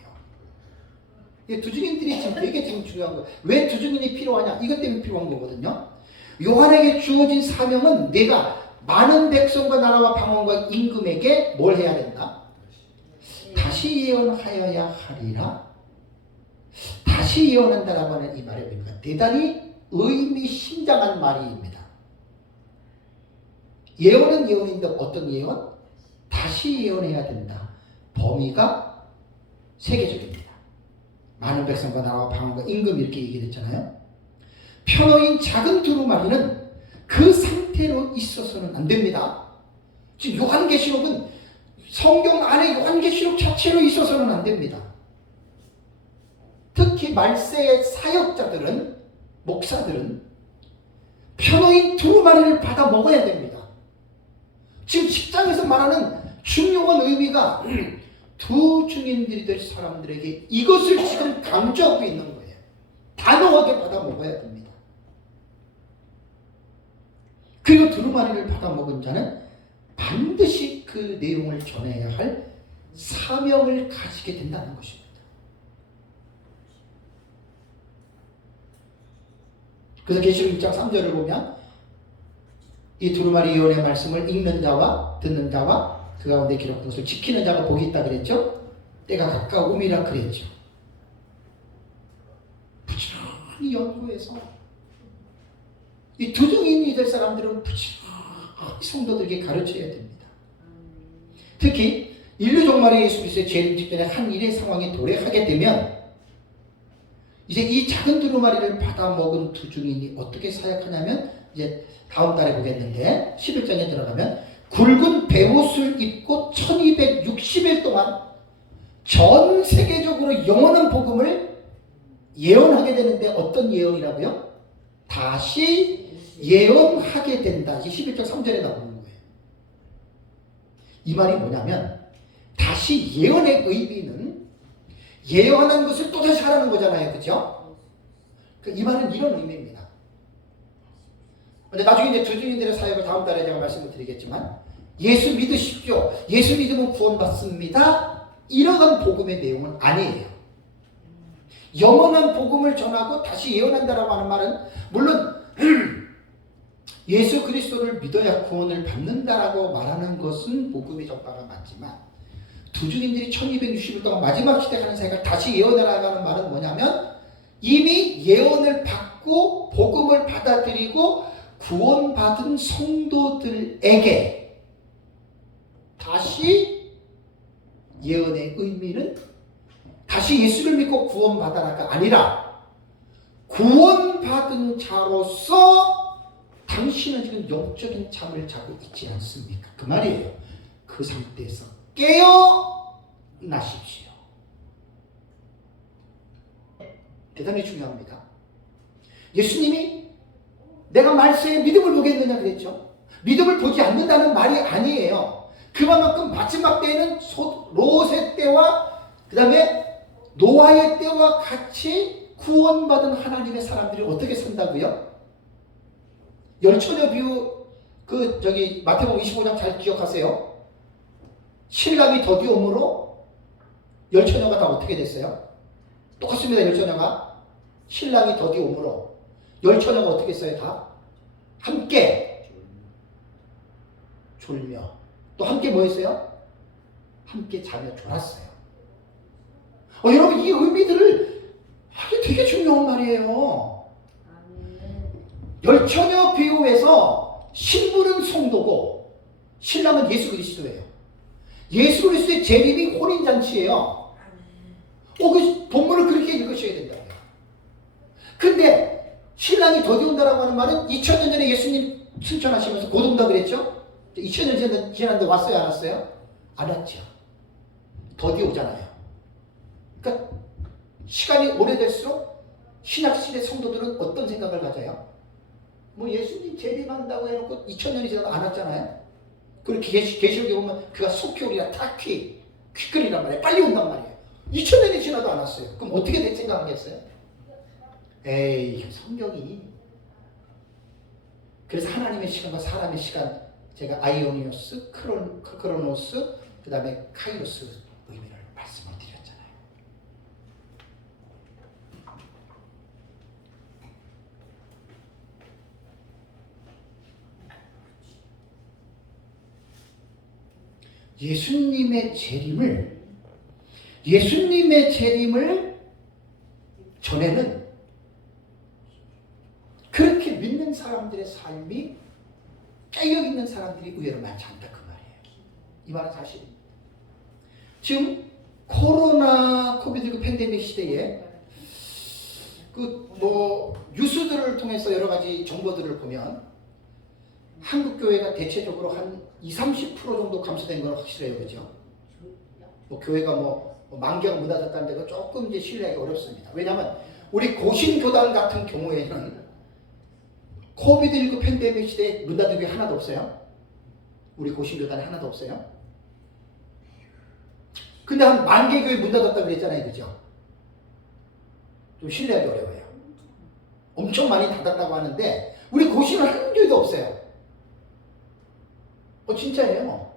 두 증인들이 지금 되게 지금 중요한 거예요. 왜 두 증인이 필요하냐? 이것 때문에 필요한 거거든요. 요한에게 주어진 사명은 내가 많은 백성과 나라와 방언과 임금에게 뭘 해야 된다? 다시 예언하여야 하리라. 다시 예언한다라고 하는 이 말의 의미가 대단히 의미심장한 말입니다. 예언은 예언인데 어떤 예언? 다시 예언해야 된다. 범위가 세계적입니다. 많은 백성과 나라와 방언과 임금 이렇게 얘기했잖아요. 편어인 작은 두루마리는 그 상태로 있어서는 안 됩니다. 지금 요한계시록은 성경 안에 요한계시록 자체로 있어서는 안 됩니다. 특히 말세의 사역자들은 목사들은 편어인 두루마리를 받아 먹어야 됩니다. 지금 10장에서 말하는 중요한 의미가 두 증인들이 될 사람들에게 이것을 지금 강조하고 있는 거예요. 단호하게 받아 먹어야 됩니다. 그리고 두루마리를 받아 먹은 자는 반드시 그 내용을 전해야 할 사명을 가지게 된다는 것입니다. 그래서 계시록 6장 3절을 보면 이 두루마리 예언의 말씀을 읽는 자와 듣는 자와 그 가운데 기록한 것을 지키는 자가 복이 있다 그랬죠? 때가 가까움이라 그랬죠. 부지런히 연구해서 이 두 증인이 될 사람들은 부지런히 성도들에게 가르쳐야 됩니다. 특히 인류 종말의 예수 그리스도의 재림 직전에 한 일의 상황이 도래하게 되면 이제 이 작은 두루마리를 받아먹은 두 증인이 어떻게 사역하냐면 이제 다음 달에 보겠는데 11장에 들어가면 굵은 베옷을 입고 1260일 동안 전 세계적으로 영원한 복음을 예언하게 되는데 어떤 예언이라고요? 다시 예언하게 된다. 이게 11장 3절에 나오는 거예요. 이 말이 뭐냐면 다시 예언의 의미는 예언한 것을 또다시 하라는 거잖아요. 그죠? 이 말은 이런 의미입니다. 근데 나중에 이제 두 증인들의 사역을 다음 달에 제가 말씀을 드리겠지만 예수 믿으십시오. 예수 믿으면 구원받습니다. 이러한 복음의 내용은 아니에요. 영원한 복음을 전하고 다시 예언한다라고 하는 말은 물론 예수 그리스도를 믿어야 구원을 받는다라고 말하는 것은 복음의 전파가 맞지만 두주님들이 1260일 동안 마지막 시대 하는 사이가 다시 예언하라고 하는 말은 뭐냐면 이미 예언을 받고 복음을 받아들이고 구원받은 성도들에게 다시 예언의 의미는 다시 예수를 믿고 구원받아라가 아니라 구원받은 자로서 당신은 지금 영적인 잠을 자고 있지 않습니까? 그 말이에요. 그 상태에서 깨어나십시오. 대단히 중요합니다. 예수님이 내가 말세에 믿음을 보겠느냐 그랬죠. 믿음을 보지 않는다는 말이 아니에요. 그만큼 마지막 때에는 롯의 때와 그 다음에 노아의 때와 같이 구원받은 하나님의 사람들이 어떻게 산다고요? 열처녀 비유 마태복음 25장 잘 기억하세요. 신랑이 더디 오므로 열처녀가 다 어떻게 됐어요? 똑같습니다. 열처녀가 신랑이 더디 오므로 열처녀가 어떻게 했어요? 다 함께 졸며 또 함께 뭐 했어요? 함께 자며 졸았어요. 여러분 이 의미들을 이게 되게 중요한 말이에요. 열처녀 비유에서 신부는 성도고 신랑은 예수 그리스도예요. 예수 그리스도의 재림이 혼인잔치예요. 그 본문을 그렇게 읽으셔야 된다고요. 근데 신랑이 더디 온다라고 하는 말은 2000년 전에 예수님 승천하시면서 곧 온다 그랬죠? 2000년 지났는데 왔어요? 안 왔어요? 안 왔죠. 더디 오잖아요. 그러니까 시간이 오래될수록 신약시대 성도들은 어떤 생각을 가져요? 뭐 예수님 재림한다고 해놓고 2000년이 지나도 안 왔잖아요. 그리고 계시록에 보면 그가 속효리라 퀴클이란 말이에요. 빨리 온단 말이에요. 2000년이 지나도 안 왔어요. 그럼 어떻게 될 생각하겠어요? 에이 성경이. 그래서 하나님의 시간과 사람의 시간 제가 아이오니오스, 크로노스, 그 다음에 카이로스 의미를 말씀을 드렸잖아요. 예수님의 재림을 전에는 그렇게 믿는 사람들의 삶이 깨어있는 사람들이 의외로 많지 않다 그 말이에요. 이 말은 사실입니다. 지금 코로나 코비드 팬데믹 시대에 뉴스들을 통해서 여러 가지 정보들을 보면 한국 교회가 대체적으로 한 20-30% 정도 감소된 건 확실해요. 그죠? 교회가 만개가 문 닫았다는 데가 조금 이제 신뢰하기 어렵습니다. 왜냐하면 우리 고신교단 같은 경우에는 코비드19 팬데믹 시대에 문 닫은 게 하나도 없어요. 우리 고신교단에 하나도 없어요. 근데 한 10,000개 교회 문 닫았다고 그랬잖아요. 그죠? 좀 신뢰하기 어려워요. 엄청 많이 닫았다고 하는데 우리 고신은 한 교회도 없어요. 진짜예요.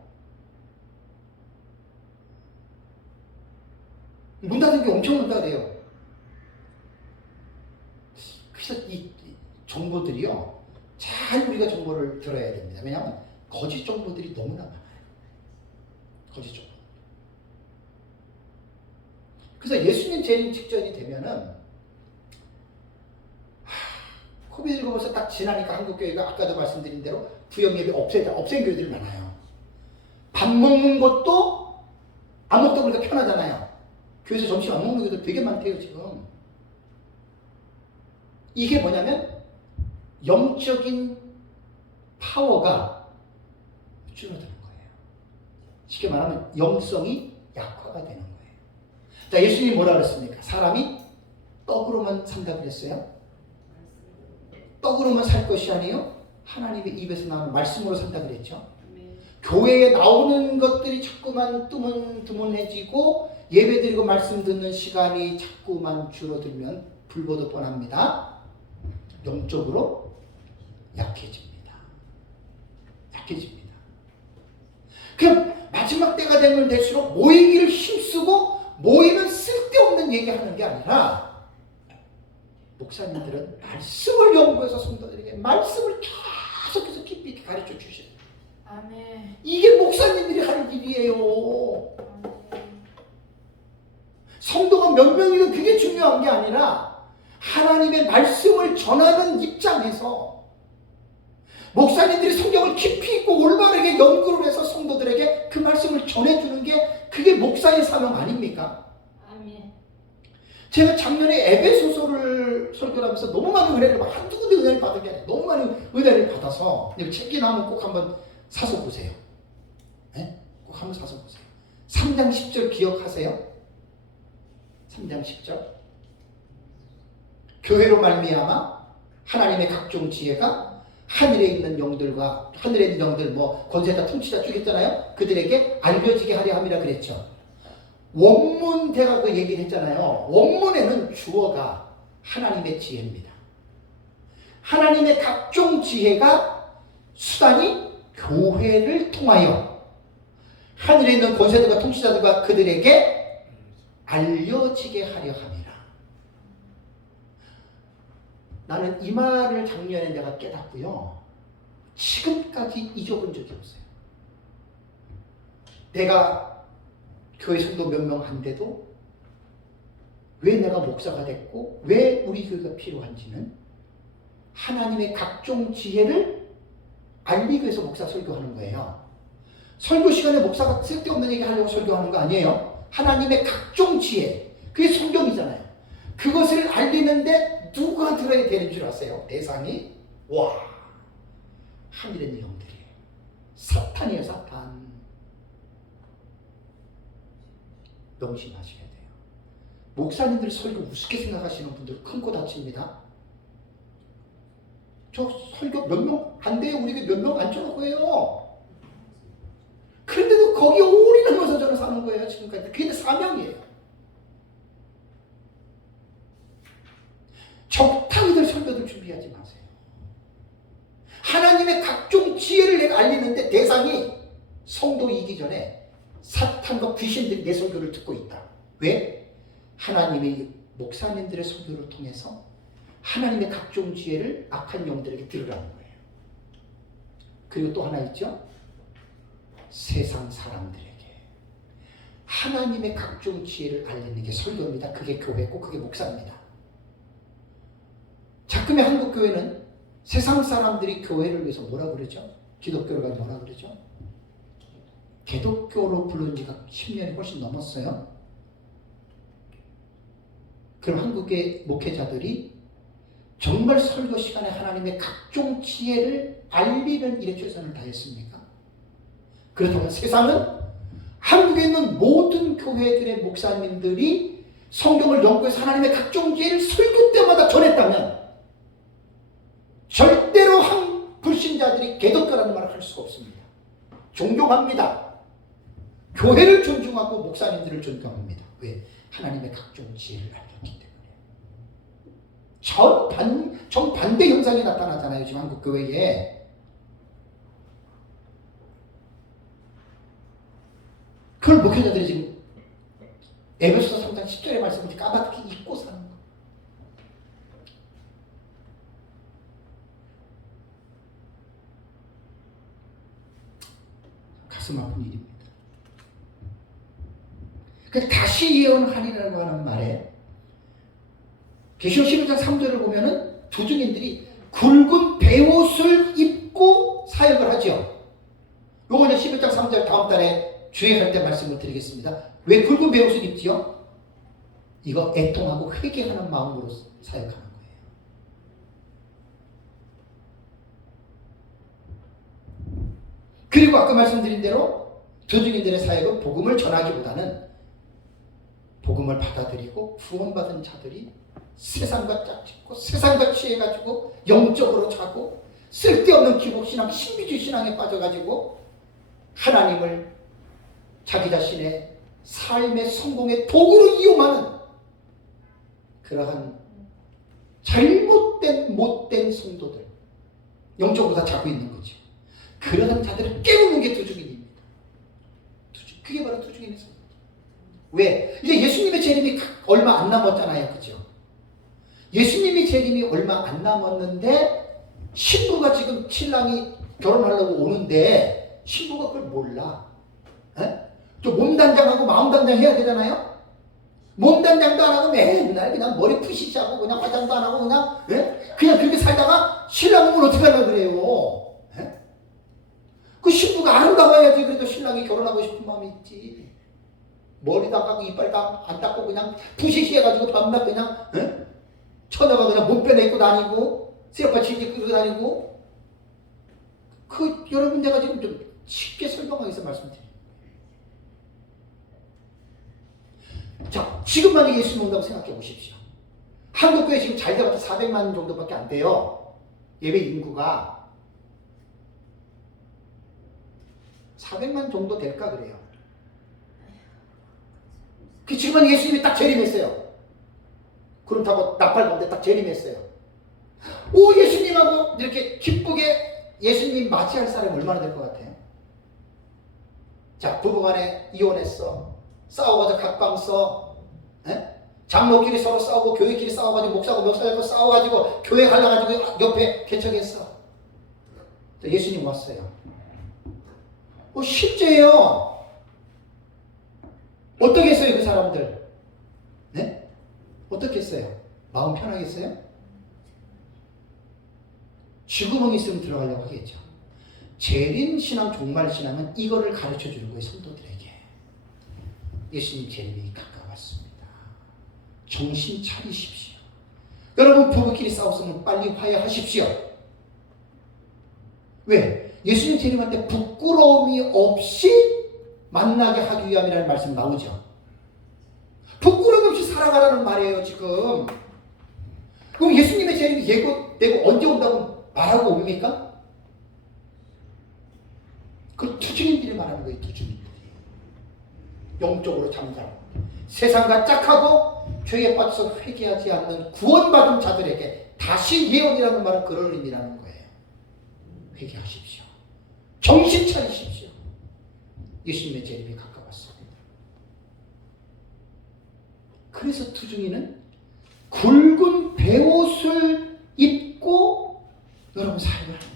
문 닫은 게 엄청 문 닫아요. 그래서 이 정보들이요. 잘 우리가 정보를 들어야 됩니다. 왜냐하면 거짓 정보들이 너무나 많아요. 거짓 정보. 그래서 예수님 재림 직전이 되면은 코비드19 벌써 딱 지나니까 한국교회가 아까도 말씀드린 대로 부영예배 없앤 교회들이 많아요. 밥 먹는 것도 안 먹다 보니까 편하잖아요. 교회에서 점심 안 먹는 교회들 되게 많대요 지금. 이게 뭐냐면 영적인 파워가 줄어드는 거예요. 쉽게 말하면 영성이 약화가 되는 거예요. 자, 예수님이 뭐라 그랬습니까? 사람이 떡으로만 산다 그랬어요? 떡으로만 살 것이 아니요 하나님의 입에서 나오는 말씀으로 산다 그랬죠. 교회에 나오는 것들이 자꾸만 드문해지고 예배드리고 말씀 듣는 시간이 자꾸만 줄어들면 불보듯 뻔합니다. 영적으로 약해집니다. 그럼 마지막 때가 되면 될수록 모이기를 힘쓰고 모이면 쓸데없는 얘기하는 게 아니라 목사님들은 말씀을 연구해서 성도들에게 말씀을 계속해서 깊이 있게 가르쳐 주셔요. 아멘. 이게 목사님들이 하는 일이에요. 성도가 몇 명이든 그게 중요한 게 아니라 하나님의 말씀을 전하는 입장에서 목사님들이 성경을 깊이 있고 올바르게 연구를 해서 성도들에게 그 말씀을 전해주는 게 그게 목사의 사명 아닙니까? 아멘. 제가 작년에 에베소서를 설교하면서 너무 많은 은혜를 한두 군데 은혜를 받은 게 아니라 너무 많은 은혜를 받아서 책이 나오면 꼭 한번 사서 보세요. 네? 꼭 한번 사서 보세요. 3장 10절 기억하세요? 3장 10절 교회로 말미암아 하나님의 각종 지혜가 하늘에 있는 영들과 하늘에 있는 영들 권세자 통치자 쭉 했잖아요. 그들에게 알려지게 하려 함이라 그랬죠. 원문대가 그 얘기를 했잖아요. 원문에는 주어가 하나님의 지혜입니다. 하나님의 각종 지혜가 수단이 교회를 통하여 하늘에 있는 권세들과 통치자들과 그들에게 알려지게 하려 함이라. 나는 이 말을 작년에 내가 깨닫고요. 지금까지 잊어본 적이 없어요. 내가 교회 성도 몇 명 한데도 왜 내가 목사가 됐고 왜 우리 교회가 필요한지는 하나님의 각종 지혜를 알리기 위해서 목사 설교하는 거예요. 설교 시간에 목사가 쓸데없는 얘기 하려고 설교하는 거 아니에요. 하나님의 각종 지혜, 그게 성경이잖아요. 그것을 알리는데 누가 들어야 되는 줄 아세요? 대상이 하늘에 있는 영들이에요. 사탄이에요. 사탄. 명심하셔야 돼요. 목사님들 설교 우습게 생각하시는 분들 큰 거 다칩니다. 저 설교 몇 명 안 돼요. 우리 몇 명 안 쳐놓고 해요. 그런데도 거기에 올인하면서 저는 사는 거예요. 지금까지. 그게 사명이에요. 적당히들 설교들 준비하지 마세요. 하나님의 각종 지혜를 내가 알리는데 대상이 성도이기 전에 사탄과 귀신들이 내 설교를 듣고 있다. 왜? 하나님이 목사님들의 설교를 통해서 하나님의 각종 지혜를 악한 영들에게 들으라는 거예요. 그리고 또 하나 있죠? 세상 사람들에게 하나님의 각종 지혜를 알리는 게 설교입니다. 그게 교회고 그게 목사입니다. 자꾸만 한국 교회는 세상 사람들이 교회를 위해서 뭐라 그러죠? 기독교를 뭐라 그러죠? 기독교로 부른 지가 10년이 훨씬 넘었어요. 그럼 한국의 목회자들이 정말 설교 시간에 하나님의 각종 지혜를 알리는 일에 최선을 다했습니까? 그렇다면 세상은 한국에 있는 모든 교회들의 목사님들이 성경을 연구해서 하나님의 각종 지혜를 설교 때마다 전했다면 절대로 한 불신자들이 기독교라는 말을 할 수가 없습니다. 존경합니다. 교회를 존중하고 목사님들을 존경합니다. 왜? 하나님의 각종 지혜를 알렸기 때문에. 정반대 현상이 나타나잖아요. 지금 한국 교회에. 그걸 목회자들이 지금 에베소서 3장 10절의 말씀을 까맣게 잊고 사는 거예요. 가슴 아픈 일입니다. 다시 예언하리라고 하는 말에 계시록 11장 3절을 보면은 두 증인들이 굵은 베옷을 입고 사역을 하죠. 요거 이제 11장 3절 다음 달에 주의할 때 말씀을 드리겠습니다. 왜 굵은 베옷을 입지요? 이거 애통하고 회개하는 마음으로 사역하는 거예요. 그리고 아까 말씀드린 대로 두 증인들의 사역은 복음을 전하기보다는 복음을 받아들이고 구원받은 자들이 세상과 짝짓고 세상과 취해가지고 영적으로 자고 쓸데없는 기복신앙, 신비주의 신앙에 빠져가지고 하나님을 자기 자신의 삶의 성공의 도구로 이용하는 그러한 잘못된 못된 성도들, 영적으로 다 자고 있는 거죠. 그러한 자들을 깨우는 게 두 증인입니다. 그게 바로 투중인의 삶. 왜? 이제 예수님의 재림이 얼마 안 남았잖아요. 그죠? 예수님의 재림이 얼마 안 남았는데 신부가 지금 신랑이 결혼하려고 오는데 신부가 그걸 몰라. 또 몸단장하고 마음단장 해야 되잖아요. 몸단장도 안 하고 맨날 그냥 머리 푸시하고 그냥 화장도 안 하고 그냥 그냥 그렇게 살다가 신랑 오면 어떻게 하려고 그래요? 그 신부가 아름다워야지. 그래도 신랑이 결혼하고 싶은 마음이 있지. 머리 닦고 이빨 안 닦고 그냥 푸시시해가지고 밤낮 그냥 처녀가 그냥 몸빼내 입고 다니고 쇠파 치기 끌고 다니고 여러분 내가 지금 좀 쉽게 설명하기 위해서 말씀드려요. 자, 지금 만약에 예수님 온다고 생각해 보십시오. 한국교회 지금 잘 돼봤자 400만 정도밖에 안 돼요. 예배 인구가 400만 정도 될까 그래요. 지금 만약에 예수님이 딱 재림했어요. 그렇다고 나팔 가운데 딱 재림했어요. 오, 예수님하고 이렇게 기쁘게 예수님 맞이할 사람이 얼마나 될 것 같아요? 자, 부부간에 이혼했어. 싸워가지고 각방 써. 장로끼리 서로 싸우고 교회끼리 싸워가지고 목사하고 싸워가지고 교회 갈라가지고 옆에 개척했어. 예수님 왔어요. 실제예요. 어떻게 했어요 그 사람들? 네? 어떻게 했어요? 마음 편하겠어요? 쥐구멍이 있으면 들어가려고 하겠죠. 재림신앙 종말신앙은 이거를 가르쳐주는 거예요. 성도들에게. 예수님 재림이 가까웠습니다. 정신 차리십시오. 여러분 부부끼리 싸웠으면 빨리 화해하십시오. 왜? 예수님 재림할 때 부끄러움이 없이 만나게 하기 위함이라는 말씀 나오죠. 부끄러움 없이 살아가라는 말이에요 지금. 그럼 예수님의 재림이 예고되고 언제 온다고 말하고 옵니까? 그 투증인들이 말하는 거예요. 투증인들이 영적으로 잠잠, 세상과 짝하고 죄에 빠져서 회개하지 않는 구원받은 자들에게 다시 예언이라는 말은 그럴 의미라는 거예요. 회개하십시오. 정신 차리십시오. 예수님의 재림이 가까웠습니다. 그래서 투중이는 굵은 베옷을 입고 여러분 사역을 합니다.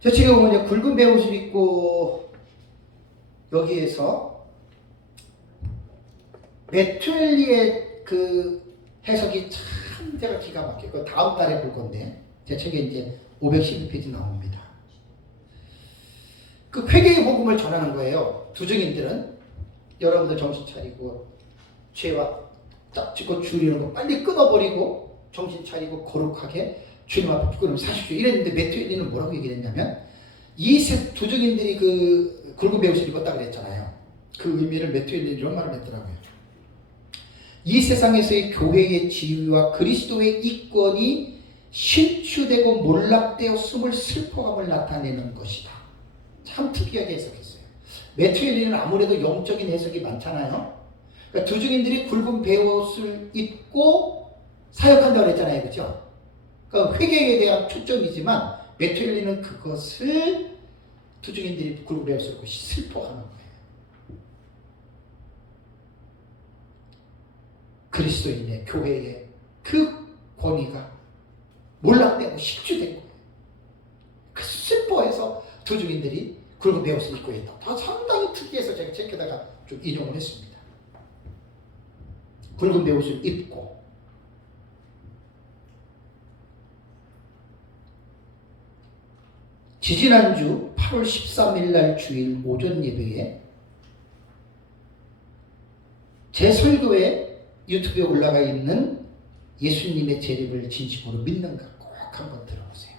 저 지금 이제 굵은 베옷을 입고 여기에서 메투엘리의 그 해석이 참 제가 기가 막혀요. 그 다음 달에 볼 건데 제 책에 이제 512페이지 나옵니다. 그 회개의 복음을 전하는 거예요. 두증인들은 여러분들 정신 차리고 죄와 짝짓고 줄이는 거 빨리 끊어버리고 정신 차리고 거룩하게 주님 앞에 부끄러움 사십시오. 이랬는데 메투엘리는 뭐라고 얘기했냐면 이 두증인들이 그 굵은 베옷을 입었다 그랬잖아요. 그 의미를 메투엘리는 이런 말을 했더라고요. 이 세상에서의 교회의 지위와 그리스도의 이권이 실추되고 몰락되었음을 슬퍼함을 나타내는 것이다. 참 특이하게 해석했어요. 메투엘리는 아무래도 영적인 해석이 많잖아요. 그러니까 두증인들이 굵은 베옷을 입고 사역한다고 그랬잖아요. 그렇죠? 그러니까 회개에 대한 초점이지만 메투엘리는 그것을 두증인들이 굵은 베옷을 입고 슬퍼하는 거예요. 그리스도인의 교회의 그 권위가 몰락되고 실추된 거예요. 그 슬퍼해서 두증인들이 굵은 베옷을 입고 있다. 다 상당히 특이해서 제가 책에다가 좀 인용을 했습니다. 굵은 베옷을 입고 지지난주 8월 13일 날 주일 오전 예배에 제 설교에 유튜브에 올라가 있는 예수님의 재림을 진심으로 믿는가 꼭 한번 들어보세요.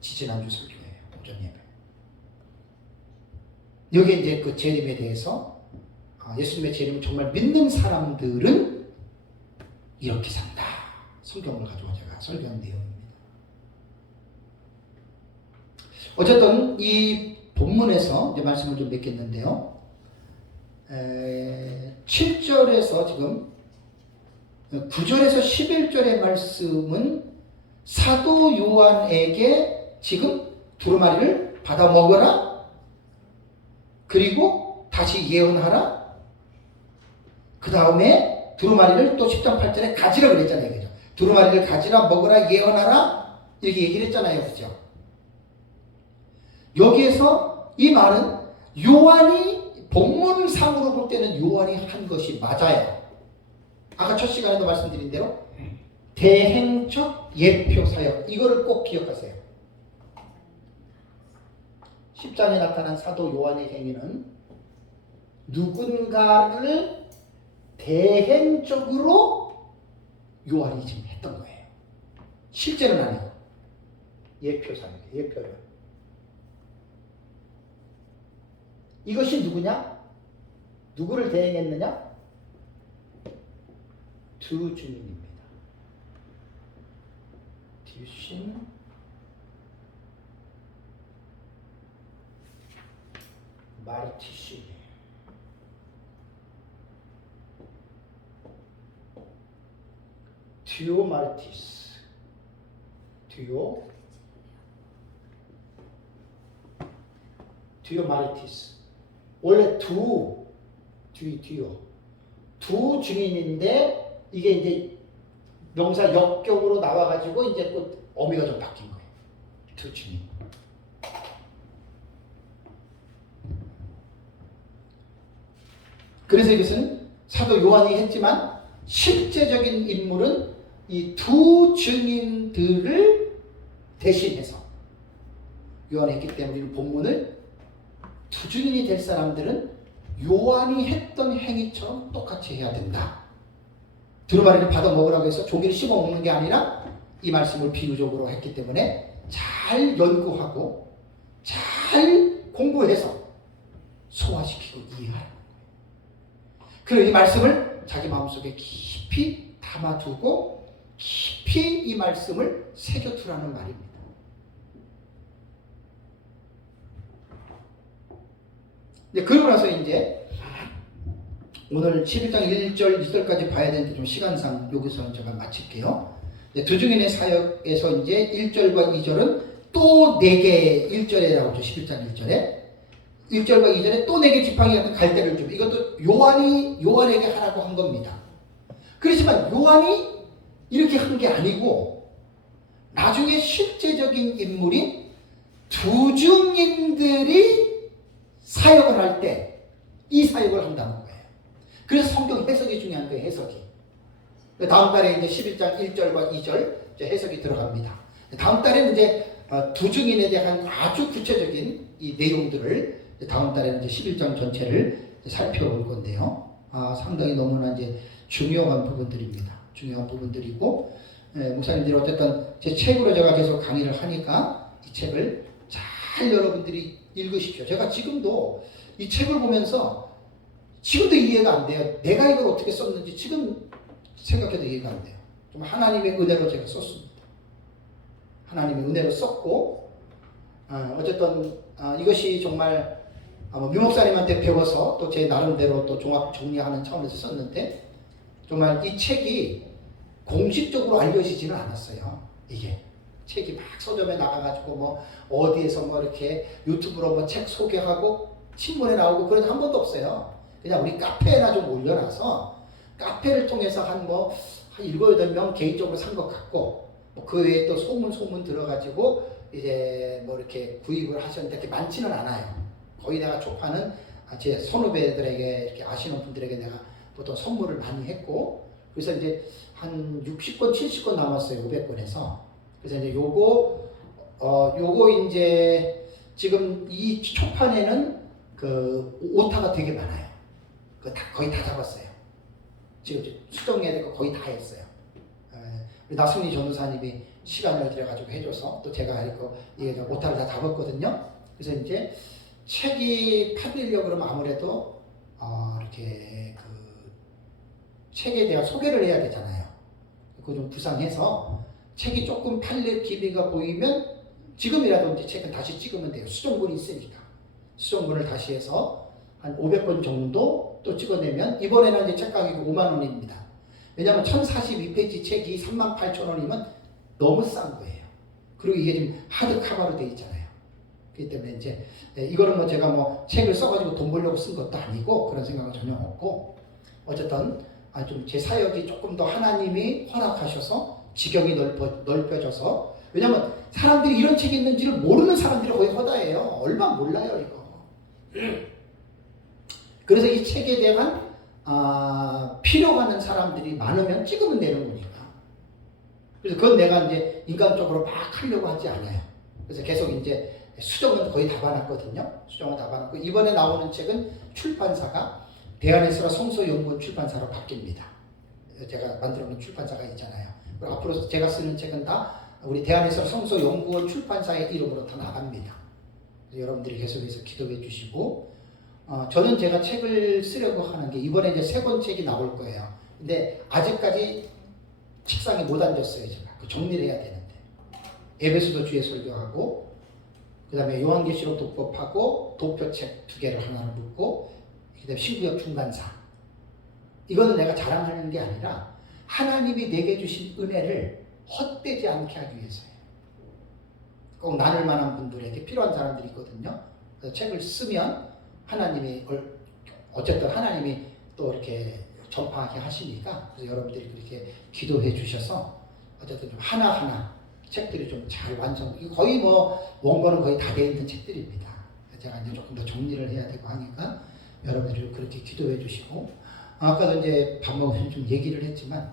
지지난주 설교예요. 오전 예배. 여기 이제 그 재림에 대해서 예수님의 재림을 정말 믿는 사람들은 이렇게 산다. 성경을 가지고 제가 설교한 내용입니다. 어쨌든 이 본문에서 이제 말씀을 좀 맺겠는데요. 7절에서 지금 9절에서 11절의 말씀은 사도 요한에게 지금 두루마리를 받아 먹어라, 그리고 다시 예언하라, 그 다음에 두루마리를 또 10장 8절에 가지라 그랬잖아요. 그죠? 두루마리를 가지라, 먹어라, 예언하라, 이렇게 얘기를 했잖아요. 그죠? 여기에서 이 말은 요한이 본문상으로 볼 때는 요한이 한 것이 맞아요. 아까 첫 시간에도 말씀드린 대로 대행적 예표 사역, 이거를 꼭 기억하세요. 10장에 나타난 사도 요한의 행위는 누군가를 대행적으로 요한이 지금 했던 거예요. 실제는 아니고 예표 사역, 예표를. 이것이 누구냐? 누구를 대행했느냐? 두 주민입니다. 듀신, 마르티시. 듀오 마르티스. 듀오 마르티스. 원래 듀오 두 증인인데 이게 이제 명사 역격으로 나와가지고 이제 또 어미가 좀 바뀐 거예요. 두 증인. 그래서 이것은 사도 요한이 했지만 실제적인 인물은 이 두 증인들을 대신해서 요한이 했기 때문에 이 본문을 두 증인이 될 사람들은 요한이 했던 행위처럼 똑같이 해야 된다. 두루마리를 받아 먹으라고 해서 종이를 씹어 먹는 게 아니라 이 말씀을 비유적으로 했기 때문에 잘 연구하고 잘 공부해서 소화시키고 이해하는 거예요. 그리고 이 말씀을 자기 마음속에 깊이 담아두고 깊이 이 말씀을 새겨두라는 말입니다. 그러고 나서 이제 오늘 11장 1절 2절까지 봐야 되는데 좀 시간상 여기서 제가 마칠게요. 두 증인의 사역에서 이제 1절과 2절은 또 4개 1절에 나오죠. 11장 1절에 1절과 2절에 또 4개 지팡이 같은 갈대를 주고, 이것도 요한에게 하라고 한 겁니다. 그렇지만 요한이 이렇게 한 게 아니고 나중에 실제적인 인물인 두 증인들이 사역을 할 때 이 사역을 한다는 거예요. 그래서 성경 해석이 중요한 거예요. 해석이. 다음 달에 이제 11장 1절과 2절 이제 해석이 들어갑니다. 다음 달에는 이제 두 증인에 대한 아주 구체적인 이 내용들을 다음 달에는 이제 11장 전체를 살펴볼 건데요. 상당히 너무나 이제 중요한 부분들입니다. 중요한 부분들이고, 목사님들이 어쨌든 제 책으로 제가 계속 강의를 하니까 이 책을 잘 여러분들이 읽으십시오. 제가 지금도 이 책을 보면서 지금도 이해가 안 돼요. 내가 이걸 어떻게 썼는지 지금 생각해도 이해가 안 돼요. 좀 하나님의 은혜로 제가 썼습니다. 하나님의 은혜로 썼고, 어쨌든 이것이 정말 묘목사님한테 배워서 또 제 나름대로 또 종합 정리하는 차원에서 썼는데, 정말 이 책이 공식적으로 알려지지는 않았어요. 이게 책이 막 서점에 나가가지고 뭐 어디에서 뭐 이렇게 유튜브로 뭐 책 소개하고 신문에 나오고 그런 한 번도 없어요. 그냥 우리 카페에나 좀 올려놔서 카페를 통해서 한 7, 8명 개인적으로 산 것 같고, 그 외에 또 소문 들어가지고 이제 뭐 이렇게 구입을 하셨는데 그렇게 많지는 않아요. 거의 내가 조파는 제 선후배들에게, 이렇게 아시는 분들에게 내가 보통 선물을 많이 했고, 그래서 이제 한 60권, 70권 남았어요. 500권에서. 그래서 이제 요거 이제 지금 이 초판에는 그 오타가 되게 많아요. 거의 다 잡았어요. 지금 수정해야 될 거 거의 다 했어요. 나순이 전도사님이 시간을 들여가지고 해줘서 또 제가 할 거 이게 오타를 다 잡았거든요. 그래서 이제 책이 팔리려고 그러면 아무래도 이렇게 그 책에 대한 소개를 해야 되잖아요. 그거 좀 부상해서 책이 조금 팔릴 기미가 보이면 지금이라도 이제 책은 다시 찍으면 돼요. 수정본이 있으니까. 수정본을 다시 해서 한 500권 정도 또 찍어내면, 이번에는 이제 책 가격이 5만 원입니다. 왜냐하면 1042페이지 책이 38,000원이면 너무 싼 거예요. 그리고 이게 지금 하드 카바로 되어 있잖아요. 그렇기 때문에 이제 이거는 뭐 제가 뭐 책을 써가지고 돈 벌려고 쓴 것도 아니고 그런 생각은 전혀 없고 어쨌든 좀 제 사역이 조금 더 하나님이 허락하셔서 지경이 넓혀져서 왜냐면 사람들이 이런 책이 있는지를 모르는 사람들이 거의 허다해요. 얼마 몰라요 이거. 그래서 이 책에 대한 필요하는 사람들이 많으면 찍으면 되는 거니까. 그래서 그건 내가 이제 인간적으로 막 하려고 하지 않아요. 그래서 계속 이제 수정은 거의 다 봐놨거든요. 수정은 다 봐놨고 이번에 나오는 책은 출판사가 대한에스라 성서연구원 출판사로 바뀝니다. 제가 만들어 놓은 출판사가 있잖아요. 그리고 앞으로 제가 쓰는 책은 다 우리 대한에스라 성서연구원 출판사의 이름으로 다 나갑니다. 여러분들이 계속해서 기도해 주시고 저는 제가 책을 쓰려고 하는 게 이번에 이제 세 권 책이 나올 거예요. 근데 아직까지 책상에 못 앉았어요. 제가 그 정리를 해야 되는데 에베소서 주의 설교하고 그 다음에 요한계시록 독법하고 도표책 2개를 하나를 묶고 그 다음에 신구약 중간사 이거는 내가 자랑하는 게 아니라 하나님이 내게 주신 은혜를 헛되지 않게 하기 위해서예요. 꼭 나눌 만한 분들에게 필요한 사람들이 있거든요. 그래서 책을 쓰면 하나님이 어쨌든 하나님이 또 이렇게 전파하게 하시니까 그래서 여러분들이 그렇게 기도해 주셔서 어쨌든 좀 하나하나 책들이 좀 잘 완성. 거의 뭐 원고는 거의 다 되어 있는 책들입니다. 제가 이제 조금 더 정리를 해야 되고 하니까 여러분들이 그렇게 기도해 주시고 아까도 이제 밥 먹으면서 좀 얘기를 했지만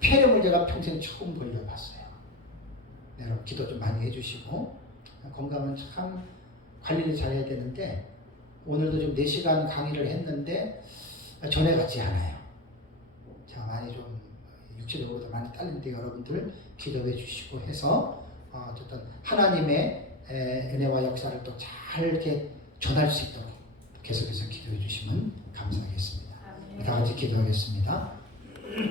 폐렴을 제가 평생 처음 걸려봤어요. 여러분 기도 좀 많이 해주시고 건강은 참 관리를 잘해야 되는데 오늘도 좀 4시간 강의를 했는데 전에 같지 않아요. 자 많이 좀 육체적으로도 많이 딸리는데 여러분들 기도해 주시고 해서 어쨌든 하나님의 은혜와 역사를 또 잘 이렇게 전할 수 있도록 계속해서 기도해 주시면 감사하겠습니다. 다 같이 기도하겠습니다.